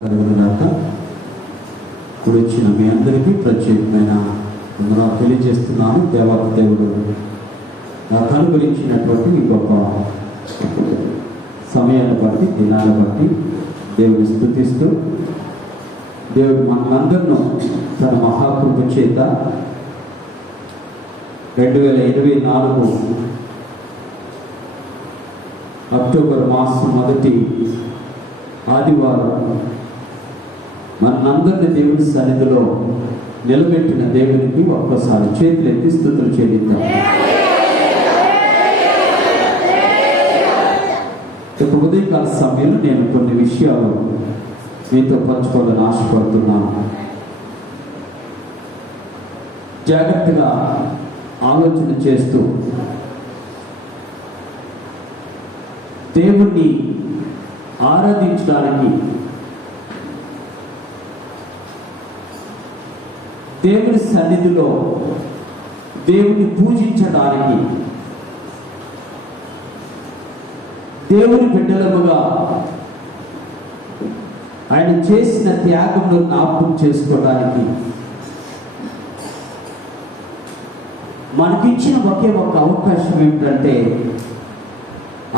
ఇప్పుడు వచ్చిన మీ అందరికీ ప్రత్యేకమైన వందనాలు తెలియజేస్తున్నాను. దేవాది దేవుడు నాకు అనుగ్రహించినటువంటి ఈ గొప్ప సమయాన్ని బట్టి, దినాన్ని బట్టి దేవుని స్తుతిస్తూ, దేవుడు మనందరినూ తన మహాకృప చేత 2024 అక్టోబర్ మాసం మొదటి ఆదివారం మనందరినీ దేవుని సన్నిధిలో నిలబెట్టిన దేవునికి ఒక్కసారి చేతులు ఎత్తి స్తుతులు చెల్లిద్దాం. ఉదయకాల సమయంలో నేను కొన్ని విషయాలు మీతో పంచుకోవాలని ఆశపడుతున్నాను. జాగ్రత్తగా ఆలోచన చేస్తూ దేవుణ్ణి ఆరాధించడానికి, దేవుని సన్నిధిలో దేవుని పూజించడానికి, దేవుని బిడ్డలముగా ఆయన చేసిన త్యాగంలో జ్ఞాపకం చేసుకోవడానికి మనకిచ్చిన ఒకే ఒక అవకాశం ఏమిటంటే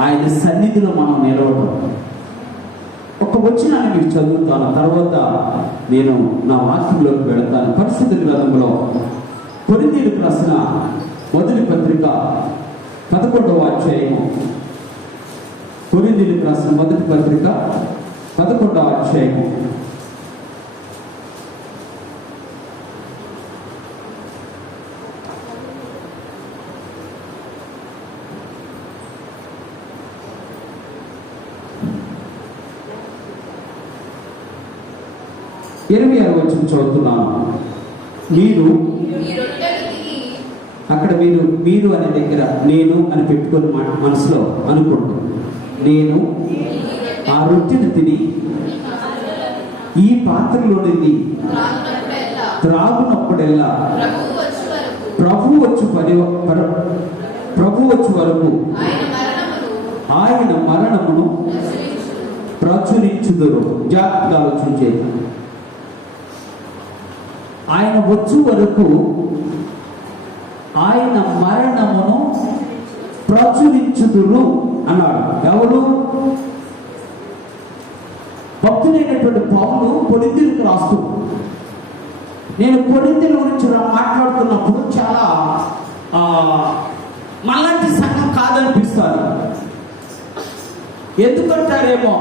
ఆయన సన్నిధిలో మనం నిలవడం. ఒక వచనాన్ని మీకు చదువుతాను, తర్వాత నేను నా వాక్యంలోకి వెళతాను. పరిశుద్ధ గ్రంథంలో కొరింథీయులకు రాసిన మొదటి పత్రిక 11వ అధ్యాయము, కొరింథీయులకు రాసిన మొదటి పత్రిక 11వ అధ్యాయము 26వ వచనం చదువుతున్నాను. అక్కడ మీరు అనే దగ్గర నేను అని పెట్టుకొని మనసులో అనుకుంటాం. నేను ఆ రొట్టెను తిని ఈ పాత్రలోనిది త్రాగునప్పుడల్లా ప్రభు వచ్చు వరకు ఆయన మరణమును ప్రచురించుదురు. జాగ్రత్తగా ఆలోచన చేద్దాం. ఆయన వచ్చు వరకు ఆయన మరణమును ప్రచురించుదురు అన్నాడు. ఎవరు? భక్తుడైనటువంటి పౌలు కొరింథీయులకు రాస్తూ, నేను కొరింథీయుల గురించి మాట్లాడుతున్నప్పుడు చాలా మనలాంటి సంఘం కాదనిపిస్తుంది. ఎందుకంటారేమో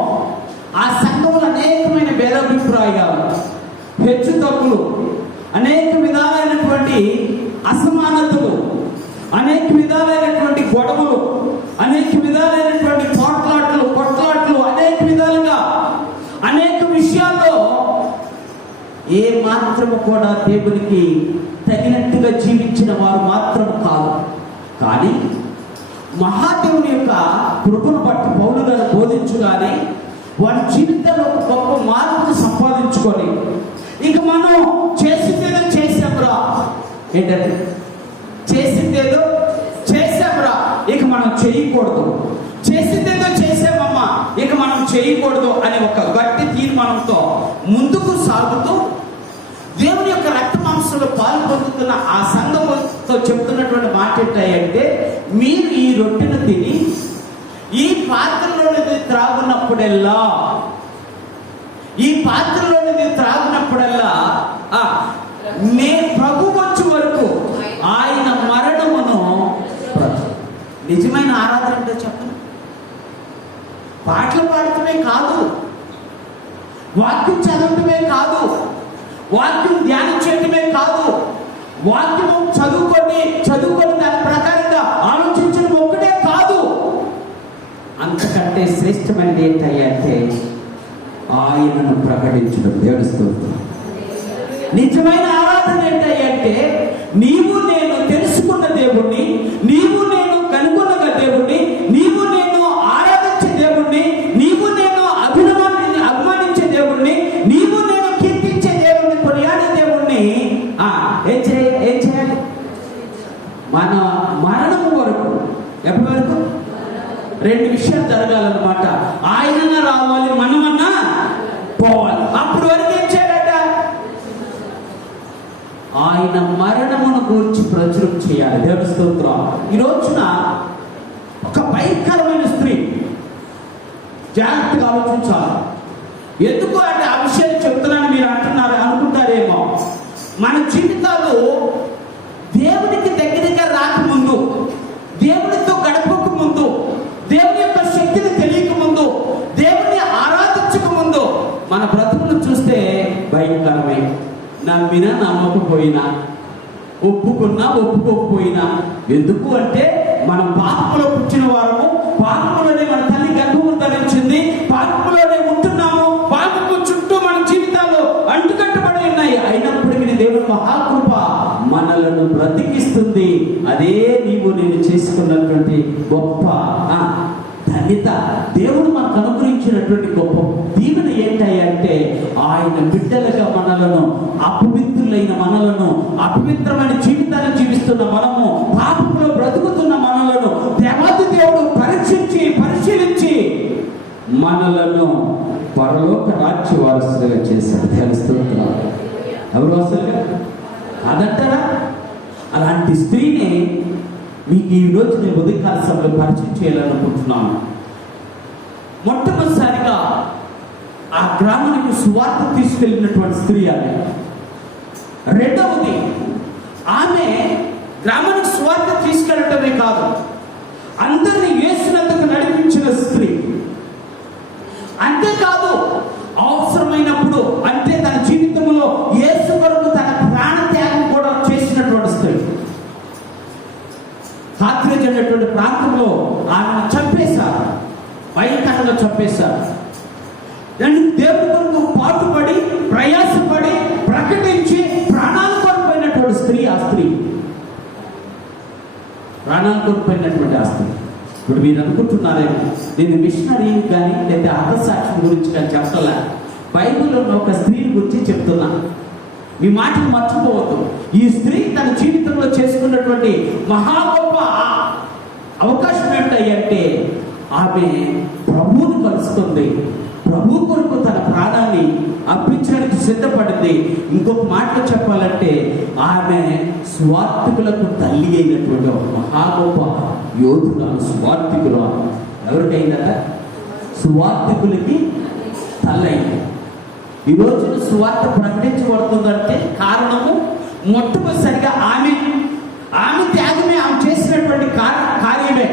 ఆ సంఘంలో అనేకమైన భేదాభిప్రాయాలు, హెచ్చు తగ్గులు, అనేక విధాలైనటువంటి అసమానతలు, అనేక విధాలైనటువంటి గొడవలు, అనేక విధాలైనటువంటి కొట్లాట్లు, అనేక విధాలుగా అనేక విషయాల్లో ఏ మాత్రము కూడా దేవునికి తగినట్టుగా జీవించిన వారు మాత్రం కాదు. కానీ మహాదేవుని యొక్క కృపను బట్టి పౌలు గారు బోధించుగానే వారి జీవితంలో ఒక గొప్ప మార్పును సంపాదించుకొని, ఇక మనం చేసిందేదో చేసాంరా, ఏంటంటే చేసిందేదో చేసాంరా, ఇక మనం చేయకూడదు, చేసిందేదో చేసామమ్మా, ఇక మనం చేయకూడదు అనే ఒక గట్టి తీర్మానంతో ముందుకు సాగుతూ దేవుని యొక్క రక్త మాంసంలో పాలు పొందుతున్న ఆ సంఘంతో చెప్తున్నటువంటి మాట ఏంటంటే, మీరు ఈ రొట్టెను తిని ఈ పాత్రలోనిది త్రాగునప్పుడల్లా, ఈ పాత్రలోనిది త్రాగునప్పుడల్లా మే ప్రభు వచ్చు వరకు ఆయన మరణమును. నిజమైన ఆరాధన ఏంటో చెప్పండి. పాటలు పాడటమే కాదు, వాక్యం చదవటమే కాదు, వాక్యం ధ్యానం చేయటమే కాదు, వాక్యము చదువుకొని దాని ప్రకారంగా ఆలోచించడం ఒక్కటే కాదు. అంతకంటే శ్రేష్టమైనది ఏంటంటే ఆయనను ప్రకటించడం. దేవుని స్తోత్రం. నిజమైన ఆరాధన ఏంటంటే నీవు నేను తెలుసుకున్న దేవుణ్ణి, నీవు నేను కనుగొన్న దేవుణ్ణి, నీవు నేను ఆరాధించే దేవుణ్ణి, నీవు నేను అభిమానించే దేవుణ్ణి, నీవు నేను కీర్తించే దేవుణ్ణి, కొనియాడే దేవుణ్ణి ఏం చేయాలి? మన మరణము వరకు. ఎప్పటి వరకు? 2 విషయాలు జరగాలన్నమాట. ఆయన రావాలి, మనమన్నా పోవాలి. ఆయన మరణమును గూర్చి ప్రచురం చేయాలి. దేవుని స్తోత్రం. ఈ రోజున ఒక భయంకరమైన స్త్రీ, జాగ్రత్తగా ఆలోచించాలి. ఎందుకు అంటే ఆ విషయాన్ని చెప్తున్నాను మీరు అనుకుంటారేమో. మన జీవితాలు దేవునికి దగ్గరగా రాకముందు, దేవునితో గడపక ముందు, దేవుని యొక్క శక్తిని తెలియక ముందు, దేవుని ఆరాధించక ముందు మన బ్రతుకును చూస్తే భయంకరమే. నమ్మినా నమ్మకపోయినా, ఒప్పుకున్నా ఒప్పుకోకపోయినా. ఎందుకు అంటే మనం పాపంలో పుట్టిన వారము, పాపంలోనే మన తల్లి గర్భము ధరించింది, పాపంలోనే ఉంటున్నాము, పాపము చుట్టూ మన జీవితాలు అంటుకట్టబడి ఉన్నాయి. అయినప్పటికీ దేవుని మహాకృప మనలను బ్రతికిస్తుంది. అదే నీవు నేను చేసుకున్నటువంటి గొప్ప ధన్యత. దేవుడు మనకు అనుగ్రహించినటువంటి గొప్ప దీవెన ఏంటంటే ఆయన బిడ్డలుగా మనలను, అపవిత్రులైన మనలను, అపవిత్రమైన జీవితాన్ని జీవిస్తున్న మనము, పాపంలో బ్రతుకుతున్న మనలను దేవాది దేవుడు పరిశీలించి మనలను పరలోక రాజ్య వారసులుగా చేశాడు. తెలుస్తున్నారు ఎవరు అసలుగా అదంటారా? అలాంటి స్త్రీని మీకు ఈ రోజు నేను ఉదయకాల సమయంలో పరిచయం చేయాలనుకుంటున్నాను. మొట్టమొదటిసారిగా ఆ గ్రామానికి సువార్త తీసుకెళ్ళినటువంటి స్త్రీ ఆమె. రెండవది, ఆమె గ్రామానికి సువార్త తీసుకెళ్ళటమే కాదు, అందరినీ యేసునందుకు నడిపించిన స్త్రీ. అంతేకాదు, అవసరమైనప్పుడు అంటే తన జీవితంలో యేసు కొరకు తన ప్రాణ త్యాగం కూడా చేసినటువంటి స్త్రీ. హాత్రేజ్ అనేటువంటి ప్రాంతంలో ఆమెను చంపేశారు, భయంకరంగా చంపేశారు. దేవుడి కొరకు పాటుపడి, ప్రయాసపడి, ప్రకటించి ప్రాణాలు కోల్పోయినటువంటి స్త్రీ. ఆ స్త్రీ ప్రాణాలు కోల్పోయినటువంటి ఆ స్త్రీ. ఇప్పుడు మీరు అనుకుంటున్నారేమో నేను మిషనరీ కానీ లేదా హతసాక్షి గురించి కానీ చెప్పలే, బైబిల్లో ఉన్న ఒక స్త్రీని గురించి చెప్తున్నా. మీ మాటలు మర్చిపోవద్దు. ఈ స్త్రీ తన జీవితంలో చేసుకున్నటువంటి మహా గొప్ప అవకాశం ఏంటంటే ఆమె ప్రభువుని కలుసుకుంది, ప్రభు కొరకు తన ప్రాణాన్ని అర్పించడానికి సిద్ధపడింది. ఇంకొక మాటలో చెప్పాలంటే ఆమె స్వార్థికులకు తల్లి అయినటువంటి ఒక మహా గొప్ప యోధురాలు. స్వార్థికులు ఎవరికైందట? స్వార్థికులకి తల్లి అయింది. ఈ రోజున సువార్త ప్రకటించబడుతుందంటే కారణము మొట్టమొదటిసారిగా ఆమె త్యాగమే, ఆమె చేసినటువంటి కార్యమే.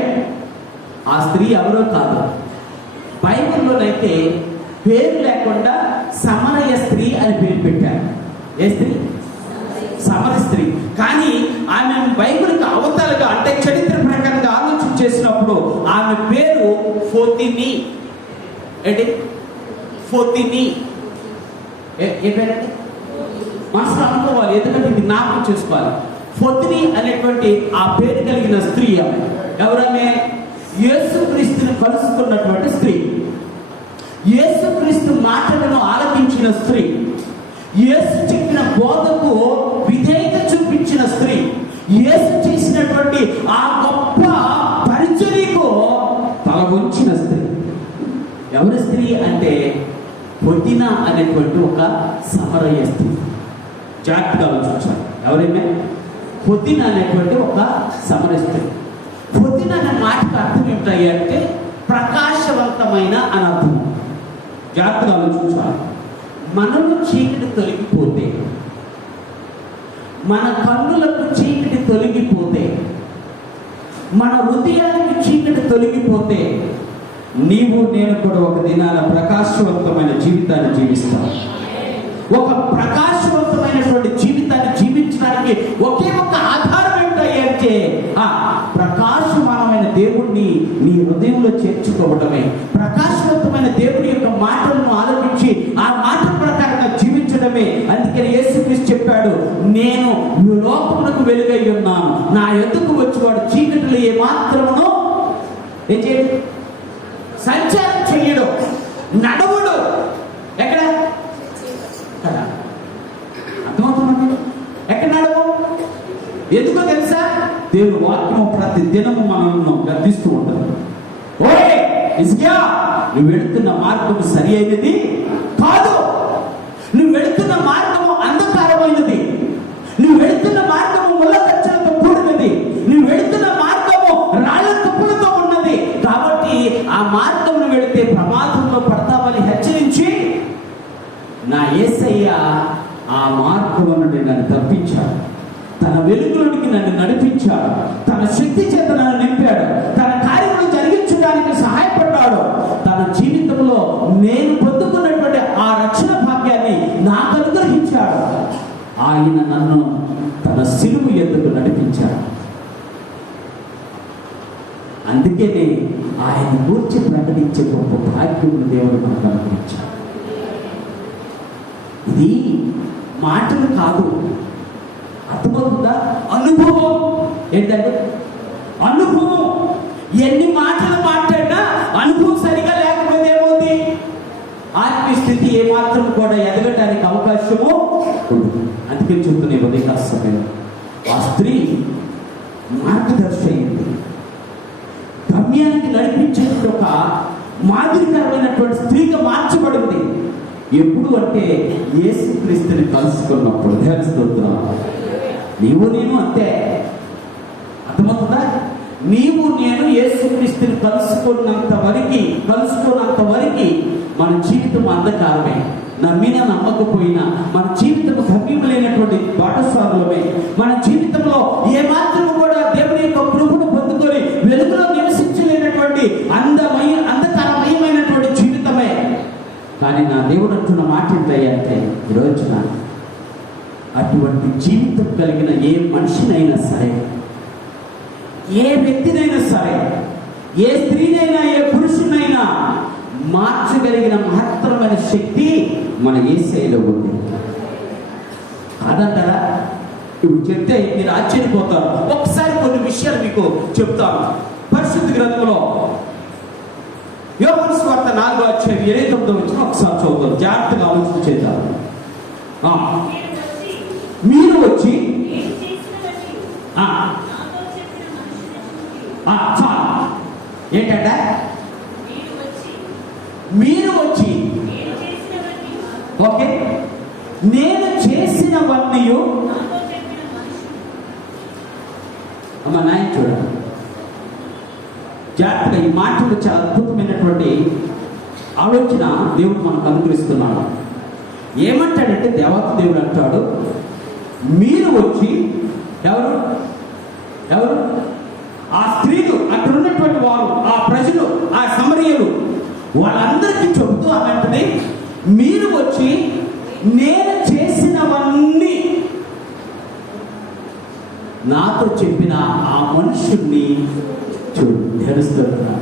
ఆ స్త్రీ ఎవరో కాదు. బైబిల్లోనైతే పేరు లేకుండా సమరయ స్త్రీ అని పేరు పెట్టారు. ఏ స్త్రీ? సమర స్త్రీ. కానీ ఆమె బైబిల్కి అవతలుగా అంటే చరిత్ర ప్రకారంగా ఆలోచన చేసినప్పుడు ఆమె పేరు ఫోతిని. ఏంటి ఫోతిని? ఏ పేరంటే మనసులో అనుకోవాలి, ఎందుకంటే ఇది జ్ఞాపకం చేసుకోవాలి. ఫోతిని అనేటువంటి ఆ పేరు కలిగిన స్త్రీ ఆమె. ఎవరమే? యేసుక్రీస్తుని కలుసుకున్నటువంటి స్త్రీ, యేసుక్రీస్తు మాటలను ఆలకించిన స్త్రీ, యేసు చెప్పిన బోధకు విధేయత చూపించిన స్త్రీ, యేసు చేసినటువంటి ఆ గొప్ప పరిచర్యకు తల వంచిన స్త్రీ. ఎవరి స్త్రీ అంటే ఫోతినా అనేటువంటి ఒక సమరయ స్త్రీ. జాగ్రత్తగా ఆలోచించాలి. ఎవరైనా ఫోతినా అనేటువంటి ఒక సమరయ స్త్రీ. ఫోతినా అనే మాటకు అర్థం ఏమిటాయి అంటే ప్రకాశవంతమైన అని అర్థం. జాగ్రత్తగా ఆలోచించాలి. మనలో చీకటి తొలగిపోతే, మన కన్నులకు చీకటి తొలగిపోతే, మన హృదయానికి చీకటి తొలగిపోతే నీవు నేను కూడా ఒక దినాన ప్రకాశవంతమైన జీవితాన్ని జీవిస్తాం. ఒక ప్రకాశవంతమైనటువంటి జీవితాన్ని జీవించడానికి ఒకే ఒక ఆధారం ఏమిటంటే ప్రకాశమానమైన దేవుణ్ణి నీ హృదయంలో చేర్చుకోవడమే. ప్రకాశవంతమైన దేవుని యొక్క మాటలను ఆలోచించి ఆ మాట ప్రకారంగా జీవించడమే. అందుకని యేసుక్రీస్తు చెప్పాడు, నేను లోకమునకు వెలుగై ఉన్నాను, నా ఎదుకు వచ్చేవాడు చీకటిలో ఏ మాత్రమును ఏం చేయడు, సంచారం చెయ్యడు, నడవుడు. ఎక్కడ అర్థమవుతుంది? ఎక్కడ నడవు? ఎందుకో తెలుసా? దేవుని వాక్యం ప్రతి దినము మనల్ని గర్దిస్తూ ఉంటుంది. ఓరే హిజ్కియా, నువ్వు వెళుతున్న మార్గం సరి అయినది కాదు, నువ్వు వెళుతున్న మార్గము అంధకారమైనది, నువ్వు వెళుతున్న నా యేసయ్య ఆ మార్గంలో నుండి నన్ను తప్పించాడు, తన వెలుగులోనికి నన్ను నడిపించాడు, తన శక్తి చేత నన్ను నింపాడు, తన కార్యములు జరిగించడానికి సహాయపడ్డాడు. తన జీవితంలో నేను పొందుకున్నటువంటి ఆ రక్షణ భాగ్యాన్ని నాకు అనుగ్రహించాడు. ఆయన నన్ను తన సిలువ ఎద్దుకు నడిపించాడు. అందుకే ఆయన గురించి ప్రకటించే గొప్ప భాగ్యములు దేవుడు మనకు అనుగ్రహించాడు. ఇది మాటలు కాదు, అర్థమవుతుందా? అనుభవం. ఏంటంటే అనుభవం. ఎన్ని మాటలు మాట్లాడినా అనుభవం సరిగా లేకపోతే ఏమవుతుంది? ఆత్మీయ స్థితి ఏమాత్రం కూడా ఎదగటానికి అవకాశము ఉంటుంది. అందుకే చెప్తున్నా ఉదయ సమయం ఆ స్త్రీ మార్గదర్శి అయింది, గమ్యానికి నడిపించేటువంటి ఒక మాదిరికరమైనటువంటి స్త్రీగా మార్చబడింది. ఎప్పుడు అంటే యేసుక్రీస్తుని కలుసుకున్నప్పుడు. దేవుని స్తోత్రం. నీవు నేను అంతే, అర్థమవుతుందా? నీవు నేను యేసుక్రీస్తుని కలుసుకున్నంత వరకు మన జీవితం అంధకారమే. నమ్మినా నమ్మకపోయినా మన జీవితం గమ్యం లేనటువంటి బాటసారులమే. మన జీవితంలో ఏమాత్రం కూడా దేవుని యొక్క కృపను పొందుకొని వెలుగులో నివసించలేనటువంటి అంధకారమయమైనటువంటి జీవితమే. కానీ నా దేవుడు అంటున్న మాట ఏంటంటే, ఈరోజున అటువంటి జీవితం కలిగిన ఏ మనిషినైనా సరే, ఏ వ్యక్తినైనా సరే, ఏ స్త్రీనైనా ఏ పురుషునైనా మార్చగలిగిన మహత్తరమైన శక్తి మన యేసయ్యలో ఉంది. కాదంటారా? ఇప్పుడు చెప్తే మీరు ఆశ్చర్యపోతారు. ఒకసారి కొన్ని విషయాలు మీకు చెప్తాను. పరిశుద్ధ గ్రంథంలో యోహాను సువార్త 4వ అధ్యాయం 8-9 వచ్చిన ఒకసారి చదువుతాం. జాగ్రత్తగా ఆలోచన చేద్దాం. మీరు వచ్చి ఏంటంటే మీరు వచ్చి ఓకే నేను చేసినవన్నీ అమ్మ నాయన చూడండి జాగ్రత్తగా. ఈ మాటలు చాలా అద్భుతమైనటువంటి ఆలోచన దేవుడు మనకు అనుగ్రహిస్తున్నాడు. ఏమంటాడంటే దేవత దేవుడు అంటాడు, మీరు వచ్చి ఎవరు ఆ స్త్రీలు, అక్కడ ఉన్నటువంటి వారు, ఆ ప్రజలు, ఆ సమరయులు, వాళ్ళందరికీ చెబుతూ అన్నట్టునే మీరు వచ్చి నేను చేసినవన్నీ నాతో చెప్పిన ఆ మనుషుల్ని తెలుస్తున్నా.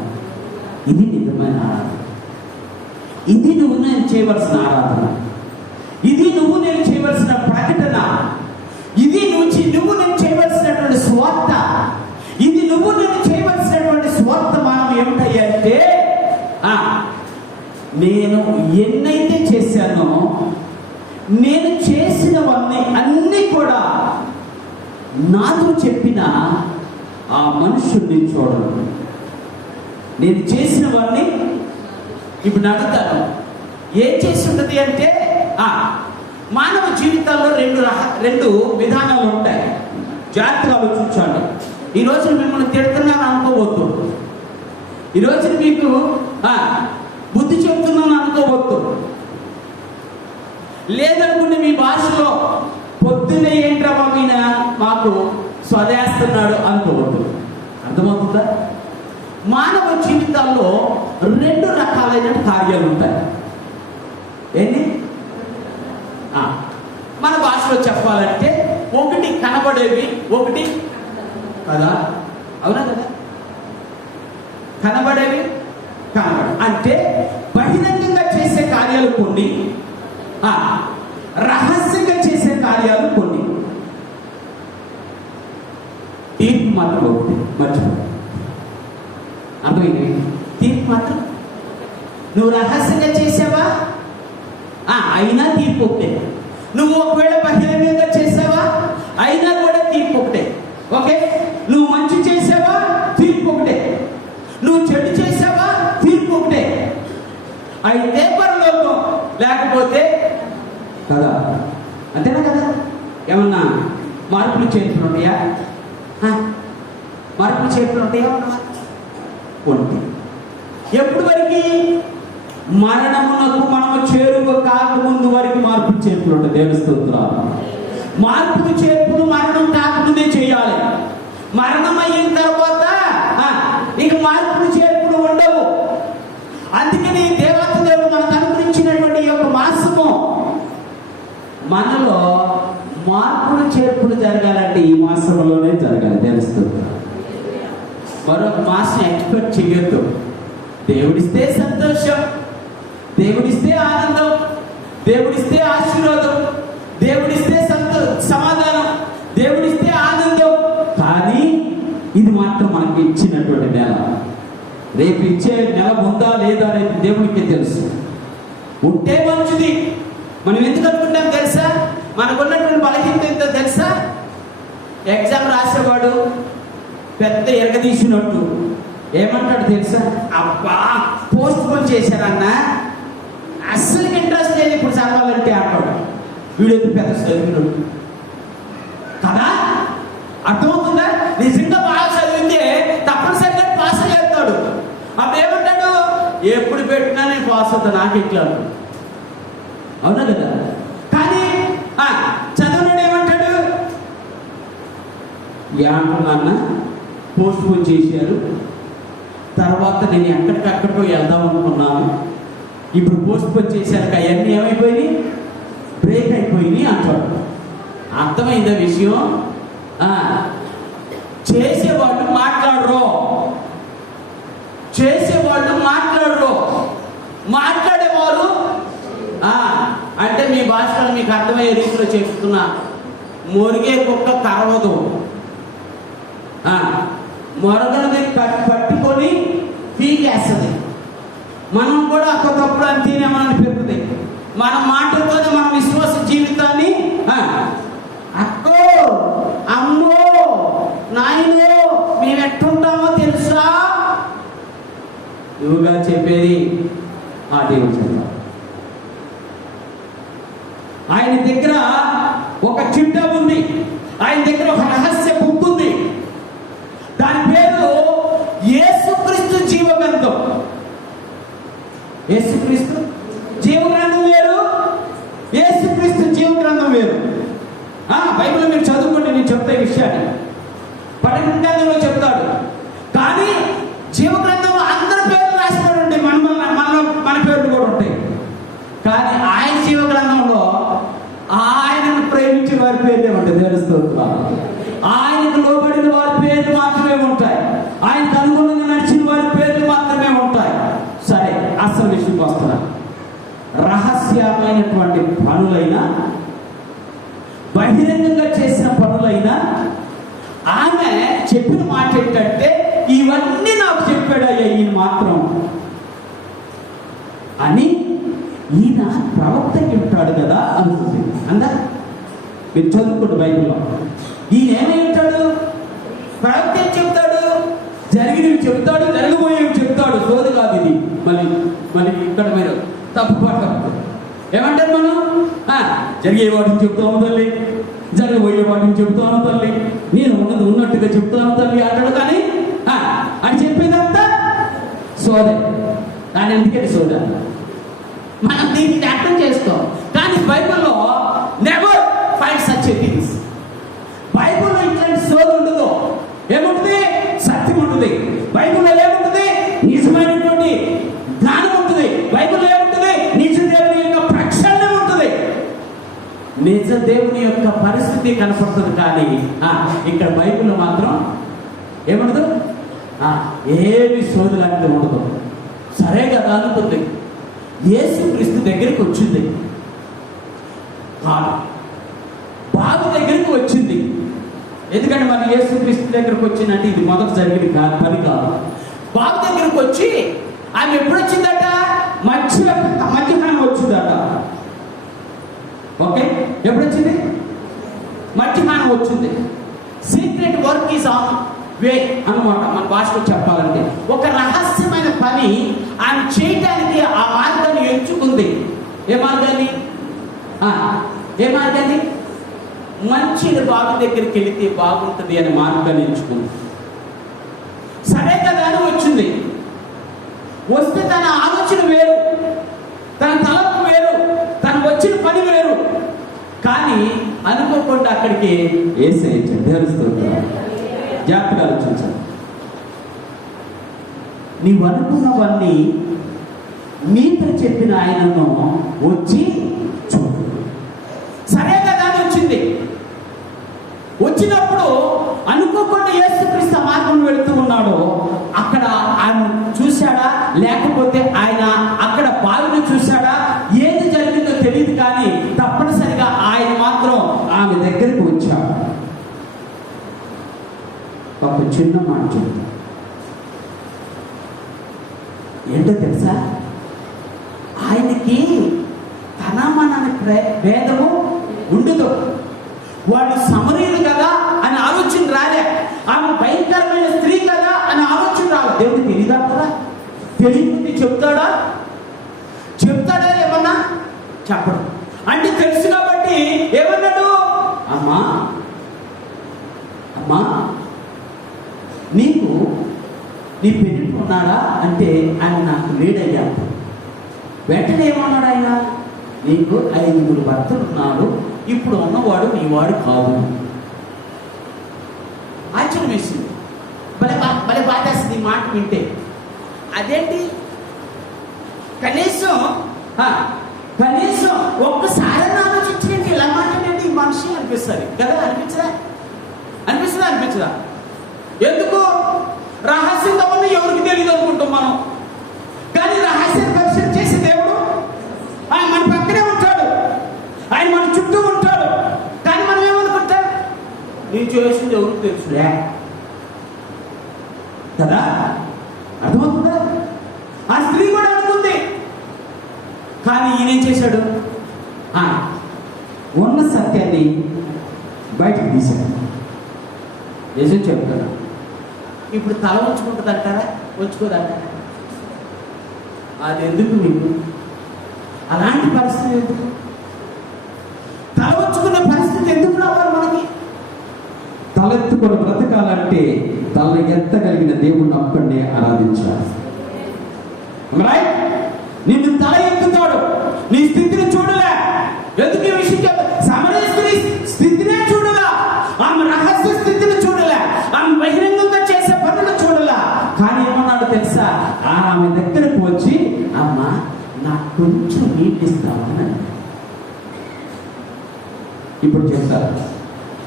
ఇది నిజమైన ఆరాధన. ఇది నువ్వు నేను చేయవలసిన ఆరాధన. ఇది నువ్వు నేను చేయవలసిన ప్రకటన. ఇది నువ్వు నేను చేయవలసినటువంటి స్వార్థ. ఇది నువ్వు నేను చేయవలసినటువంటి స్వార్థమానం ఏమిటంటే, నేను ఎన్నైతే చేశానో నేను చేసినవన్నీ అన్నీ కూడా నాతో చెప్పిన ఆ మనుషుల్ని చూడండి. నేను చేసినవన్నీ ఇప్పుడు అడుగుతాను, ఏం చేసి ఉంటుంది అంటే, మానవ జీవితాల్లో రెండు విధానాలు ఉంటాయి. జాగ్రత్తగా ఆలోచించండి. ఈరోజు మిమ్మల్ని తిడుతున్నాను అనుకోవద్దు. ఈరోజు మీకు బుద్ధి చెప్తున్నాను అనుకోవద్దు. లేదనుకుంటే మీ భాషలో పొద్దున్నే ఏంట్రా ఈయన మాకు స్వదేస్తున్నాడు అనుకోవద్దు. అర్థమవుతుందా? మానవ జీవితాల్లో రెండు రకాలైన కార్యాలు ఉంటాయి. ఏంటి? మన భాషలో చెప్పాలంటే ఒకటి కనబడేవి, ఒకటి కదా, అవునా కదా? కనబడేవి అంటే బహిరంగంగా చేసే కార్యాలు కొన్ని, రహస్యంగా చేసే కార్యాలు కొన్ని. తీర్పు మాత్రం ఒకటి, మర్చిపో. అర్థమైంది? తీర్పు మాత్రం నువ్వు రహస్యంగా చేసావా, అయినా తీర్పు ఒకటే. నువ్వు ఒకవేళ బహిరంగంగా చేసావా, అయినా కూడా తీర్పు ఒకటే. ఓకే, నువ్వు మంచి చేసావా, తీర్పు ఒకటే. నువ్వు చెడు చేసావా, తీర్పు ఒకటే. అయితే పరలోకం, లేకపోతే కదా. అంతేనా కదా? ఏమన్నా మార్పులు చేతులు ఉంటాయా? మార్పులు చేతులు ఉంటాయా? ఉంటాయి. ఎప్పుడు వరకు? మరణమునకు మనము చేరువ కాకముందు వరకు చేర్పులు ఉంటాయి. దేవుని స్తోత్రాలు. మార్పులు చేర్పులు మరణం కాకముందే చేయాలి. మరణం అయిన తర్వాత ఇక మార్పులు చేర్పులు ఉండవు. అందుకని దేవత దేవుడు మనకు అనుగ్రహించినటువంటి ఈ యొక్క మాసము మనలో మార్పులు చేర్పులు జరగాలంటే ఈ మాసంలోనే జరగాలి. తెలుస్తుంది. మరొక మాసం ఎక్స్పెక్ట్ చేయొద్దు. దేవుడిస్తే సంతోషం, దేవుడిస్తే ఆనందం, దేవుడిస్తే ఆశీర్వాదం, దేవుడిస్తే సమాధానం, దేవుడిస్తే ఆనందం. కానీ ఇది మాత్రం మనకి ఇచ్చినటువంటి నెల. రేపు ఇచ్చే నెల ఉందా లేదా అనేది దేవుడికి తెలుసు. ఉంటే మంచిది. మనం ఎందుకు అనుకుంటాం తెలుసా? మనకున్నటువంటి బలహీనత ఎంతో తెలుసా? ఎగ్జామ్ రాసేవాడు పెద్ద ఎరగదీసినట్టు ఏమంటాడు తెలుసా? అబ్బా పోస్ట్ పోన్ చేశారన్నా, అస్సలు ఇంట్రెస్ట్ లేదు ఇప్పుడు చదవాలంటే అంటాడు. వీడియో పెద్ద చదివినట్టు కదా. అర్థమవుతుందా? నిజంగా బాగా చదివితే తప్పనిసరిగా పాస్ చేస్తాడు. అప్పుడు ఏమంటాడు? ఎప్పుడు పెట్టినా నేను పాస్ అవుతా, నాకు ఇట్లా. అవునా కదా? కానీ చదువునాడు ఏమంటాడు? ఏమంటున్నా పోస్ట్ పోన్ చేశారు, తర్వాత నేను ఎక్కడికక్కడికో వెళ్దాం అనుకున్నాను, ఇప్పుడు పోస్ట్ పోన్ చేశారు, అవన్నీ ఏమైపోయినాయి? బ్రేక్ అయిపోయినాయి అంటాడు. అర్థమైందా విషయం? చేసేవాళ్ళు మాట్లాడరు, చేసేవాళ్ళు మాట్లాడరు, మాట్లాడేవాళ్ళు అంటే మీ భాషలో మీకు అర్థమయ్యే రీతిలో చెప్తున్నా, మొరిగే కుక్క కరవదు, మొరగనది పట్టుకొని పీకేస్తుంది. మనం కూడా ఒక్కొక్కప్పుడు అంతేనేమని పెరుగుతుంది. మన మాటలతోనే మన విశ్వాస జీవితాన్ని అక్కో అమ్మో నాయనో మేము ఎట్టుంటామో తెలుసా ఇవిగా చెప్పేది ఆ దేవుడు చెప్తారు. ఆయన దగ్గర ఒక చిట్ట ఉంది, ఆయన దగ్గర ఒక రహస్య బుక్ ఉంది. దాని పేరు యేసుక్రీస్తు జీవగ్రంథం. యేసుక్రీస్తు జీవగ్రంథం వేరు, యేసుక్రీస్తు జీవగ్రంథం వేరు. బైబిల్ మీరు చదువుకుంటే నేను చెప్తే విషయాన్ని పఠగ్రంథంలో చెప్తాడు. కానీ జీవగ్రంథంలో అందరి పేర్లు రాసిపడి ఉంటాయి, మన పేర్లు కూడా ఉంటాయి. కానీ ఆయన జీవగ్రంథంలో ఆయనను ప్రేమించిన వారి పేర్లే ఉంటాయి. తెలుస్తుంది. ఆయనకు లోబడిన వారి పేర్లు మాత్రమే ఉంటాయి, ఆయనకు అనుగుణంగా నడిచిన వారి పేర్లు మాత్రమే ఉంటాయి. సరే, అసలు విషయంకి వస్తున్నా. రహస్యమైనటువంటి పనులైనా బహిరంగంగా చేసిన పనులైనా ఆమె చెప్పిన మాట ఏంటంటే, ఇవన్నీ నాకు చెప్పాడయ్యా ఈయన మాత్రం అని. ఈయన ప్రవక్తకి ఉంటాడు కదా అనుకుంది. అందా మీరు చదువుకోండి బైబిల్లో. ఈయన ఏమై ఉంటాడు? ప్రవక్త ఏం చెప్తాడు? జరిగినవి చెప్తాడు, జరగబోయేవి చెప్తాడు. సోది కాదు ఇది. మళ్ళీ ఇక్కడ మీరు తప్పు పడతారు. ఏమంటారు మనం? జరిగే వాటిని చెప్తాము తల్లి, జరగబోయే వాటిని చెప్తాను తల్లి, నేను ఉన్నది ఉన్నట్టుగా చెప్తాను తల్లి అంటాడు. కానీ అని చెప్పేదంతా సోదే. దాని ఎందుకని సోద? మనం దీన్ని అర్థం చేసుకో. కానీ బైబిల్లో never find such a things. బైబిల్లో ఇట్లాంటి సోద ఉండదు. ఏముంటుంది? సత్యం ఉంటుంది. బైబిల్లో ఏముంటుంది? నిజమైనటువంటి జ్ఞానం ఉంటుంది. బైబిల్లో ఏముంటుంది? నిజ దేవుని యొక్క ప్రక్షాళన ఉంటుంది. నిజ దేవుని యొక్క పరిస్థితి కనపడుతుంది. కానీ ఇక్కడ బైబిల్లో మాత్రం ఏముండదు? ఏమి సోదలాంటిది ఉండదు. సరే కదా అనుకుంది. యేసుక్రీస్తు దగ్గరికి వచ్చింది, బాబు దగ్గరికి వచ్చింది. ఎందుకంటే మన యేసుక్రీస్తు దగ్గరికి వచ్చిందంటే ఇది మొదట జరిగిన పని కాదు. బాబు దగ్గరికి వచ్చి ఆమె ఎప్పుడు వచ్చిందట? మధ్యాహ్నం వచ్చిందట. ఓకే, ఎప్పుడు వచ్చింది? మధ్యాహ్నం వచ్చింది. సీక్రెట్ వర్క్ ఈజ్ ఆన్ వే అన్నమాట మన భాషలో చెప్పాలంటే. ఒక రహస్యమైన పని ఆమె చేయడానికి ఆ మార్గాన్ని ఎంచుకుంది. ఏ మార్గాన్ని? మంచిది బాబు దగ్గరికి వెళితే బాగుంటుంది అనే మార్గాన్ని ఎంచుకుంది. సరే కదా అని వచ్చింది. వస్తే తన ఆలోచన వేరు, తన తలపు వేరు, తను వచ్చిన పని వేరు. కానీ అనుకోకుండా అక్కడికి యేసయ్య వచ్చాడు. దేవుని స్తోత్రం. జాగ్రత్తగా ఆలోచించాలి. నీవు అనుకున్నవన్నీ నీతో చెప్పిన ఆయనను వచ్చి చూడు. సరే కదా అని వచ్చింది. వచ్చినప్పుడు అనుకోకుండా యేసుక్రీస్తు మార్గం వెళుతూ ఉన్నాడు. అక్కడ ఆయన చూశాడా, లేకపోతే ఆయన అక్కడ బావిని చూశాడా, ఏది జరిగిందో తెలియదు, కానీ తప్పనిసరిగా ఆయన మాత్రం ఆమె దగ్గరికి వచ్చాడు. ఒక చిన్న మాట చెప్తా. ఏంటో తెలుసా, ఆయనకి తన మనని భేదము ఉండదు. వాడు సమరీయులు కదా అని ఆలోచన రాలే. ఆమె భయంకరమైన స్త్రీ కదా అని ఆలోచన రాలే. దేవుడికి తెలియదా కదా? తెలియదు. చెప్తాడా ఏమన్నా? చెప్పడు. అంటే తెలుసు కాబట్టి ఏమన్నాడు? అమ్మా అమ్మా నీకు నీ పెళ్లి ఉన్నాడా అంటే ఆయన నాకు లేడయ్యా. వెంటనే ఏమన్నాడు ఆయన? నీకు 5 భర్తలు ఉన్నారు, ఇప్పుడు ఉన్నవాడు నీ వాడు కాదు. ఆశ్చర్యం వేసింది. భలే బాధేస్తుంది ఈ మాట వింటే. అదేంటి, కనీసం ఒక్కసారి ఆలోచించండి. ఇలా మాట్లాడండి ఈ మనిషి అనిపిస్తుంది కదా? అనిపించదా? ఎందుకు? రహస్యంగా ఉన్న ఎవరికి తెలియదు అనుకుంటాం మనం. కానీ రహస్యం పరిశీలన చేసే దేవుడు ఆయన మన పక్కనే ఉంటాడు, ఆయన మన చుట్టూ ఉంటాడు. కానీ మనం ఏమనుకుంటాం? నేను చేసింది ఎవరికి తెలుసులే కదా? అర్థమవుతుందా? ఆ స్త్రీ కూడా అనుకుంది. కానీ ఈయనేం చేశాడు? ఉన్న సత్యాన్ని బయటకు తీశాడు. నిజం చెప్తాడు. ఇప్పుడు తల ఉంచుకుంటుంది అంటారా? ఉంచుకోదంటారా? అది ఎందుకు మీకు అలాంటి పరిస్థితి? ఎందుకు తల ఉంచుకునే పరిస్థితి ఎందుకు రావాలి మనకి? తలెత్తుకొని బ్రతకాలంటే తల ఎత్తగలిగిన దేవుణ్ణి ఒక్కడే ఆరాధించాలి. నిన్ను తల ఎత్తుతాడు. నీ స్థితిని చూడలే. ఎందుకు ఈ విషయం చెప్ప? సమరయ స్త్రీ స్థితినే చూడలా. ఆమె రహస్య స్థితిని చూడలే. ఆమె బహిరంగంగా చేసే పనులు చూడలా. కానీ ఏమన్నాడు తెలుసా? ఆమె దగ్గరకు వచ్చి, అమ్మ నాకు కొంచెం నీళ్ళు ఇస్తామని. ఇప్పుడు చెప్తారు,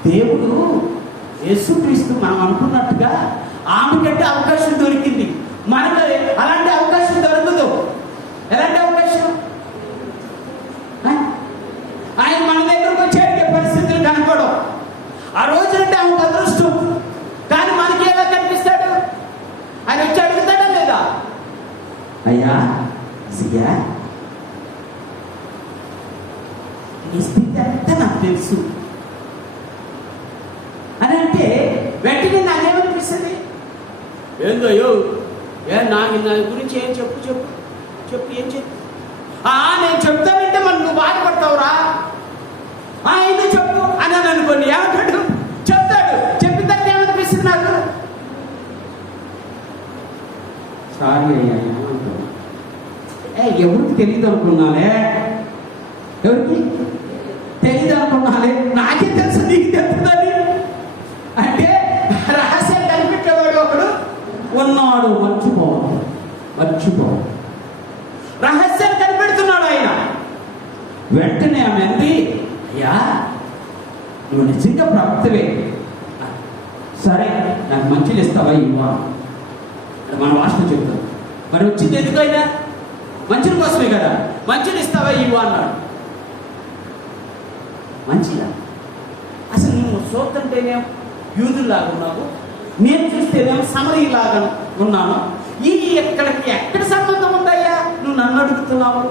దేవుడు యేసుక్రీస్తు మనం అనుకున్నట్టుగా ఆమెకంటే అవకాశం దొరికింది. మనకు అలాంటి అవకాశం దొరకదు. ఎలాంటి అవకాశం? ఆయన మన దగ్గరకు వచ్చే పరిస్థితులు కనపడం. ఆ రోజు నుండి ఆమెకు అదృష్టం. కానీ మనకి ఎలా కనిపిస్తాడు? ఆయన వచ్చి అడుగుతాడా లేదా? అయ్యా సియా, నీ స్థితి అంతా నాకు తెలుసు అని అంటే వెంటనే నాకేమనిపిస్తుంది? ఏందో నాకు నా గురించి ఏం చెప్పు ఏం చెప్పు. నేను చెప్తానంటే మరి నువ్వు బాధపడతావురా. ఎందుకు చెప్పు అని అనుకోండి. ఏమంటాడు? చెప్తాడు. చెప్పిన తర్వాత ఏమనిపిస్తుంది నాకు? సారీ అయ్యా ఏమంటాడు? ఎవరికి తెలియదు అనుకున్నాలే. ఎవరికి తెలియదు అనుకున్నాలే. నాకే తెలుసు, నీకు తెలుస్తుందని. అంటే రహస్యాలు కనిపెట్టేవాడు ఒకడు ఉన్నాడు. మర్చిపో రహస్యాలు కనిపెడుతున్నాడు ఆయన. వెంటనే ఆమె అంది, అయ్యా నువ్వు నిజంగా ప్రవక్తవే, సరే నాకు మంచిలు ఇస్తావా? ఇవ్వా. మన వాసన చెప్తాం. మరి వచ్చింది ఎందుకైనా? మంచుల కోసమే కదా. మంచిలు ఇస్తావా? ఇవ్వా అన్నాడు. మంచిగా అసలు నువ్వు చూస్తుంటేనేమో యూదుల్లాగా ఉన్నావు, నేను చూస్తేనేమో సమరీలాగా ఉన్నాను. ఈ ఎక్కడ సంబంధం ఉందయ్యా నువ్వు నన్ను అడుగుతున్నావు?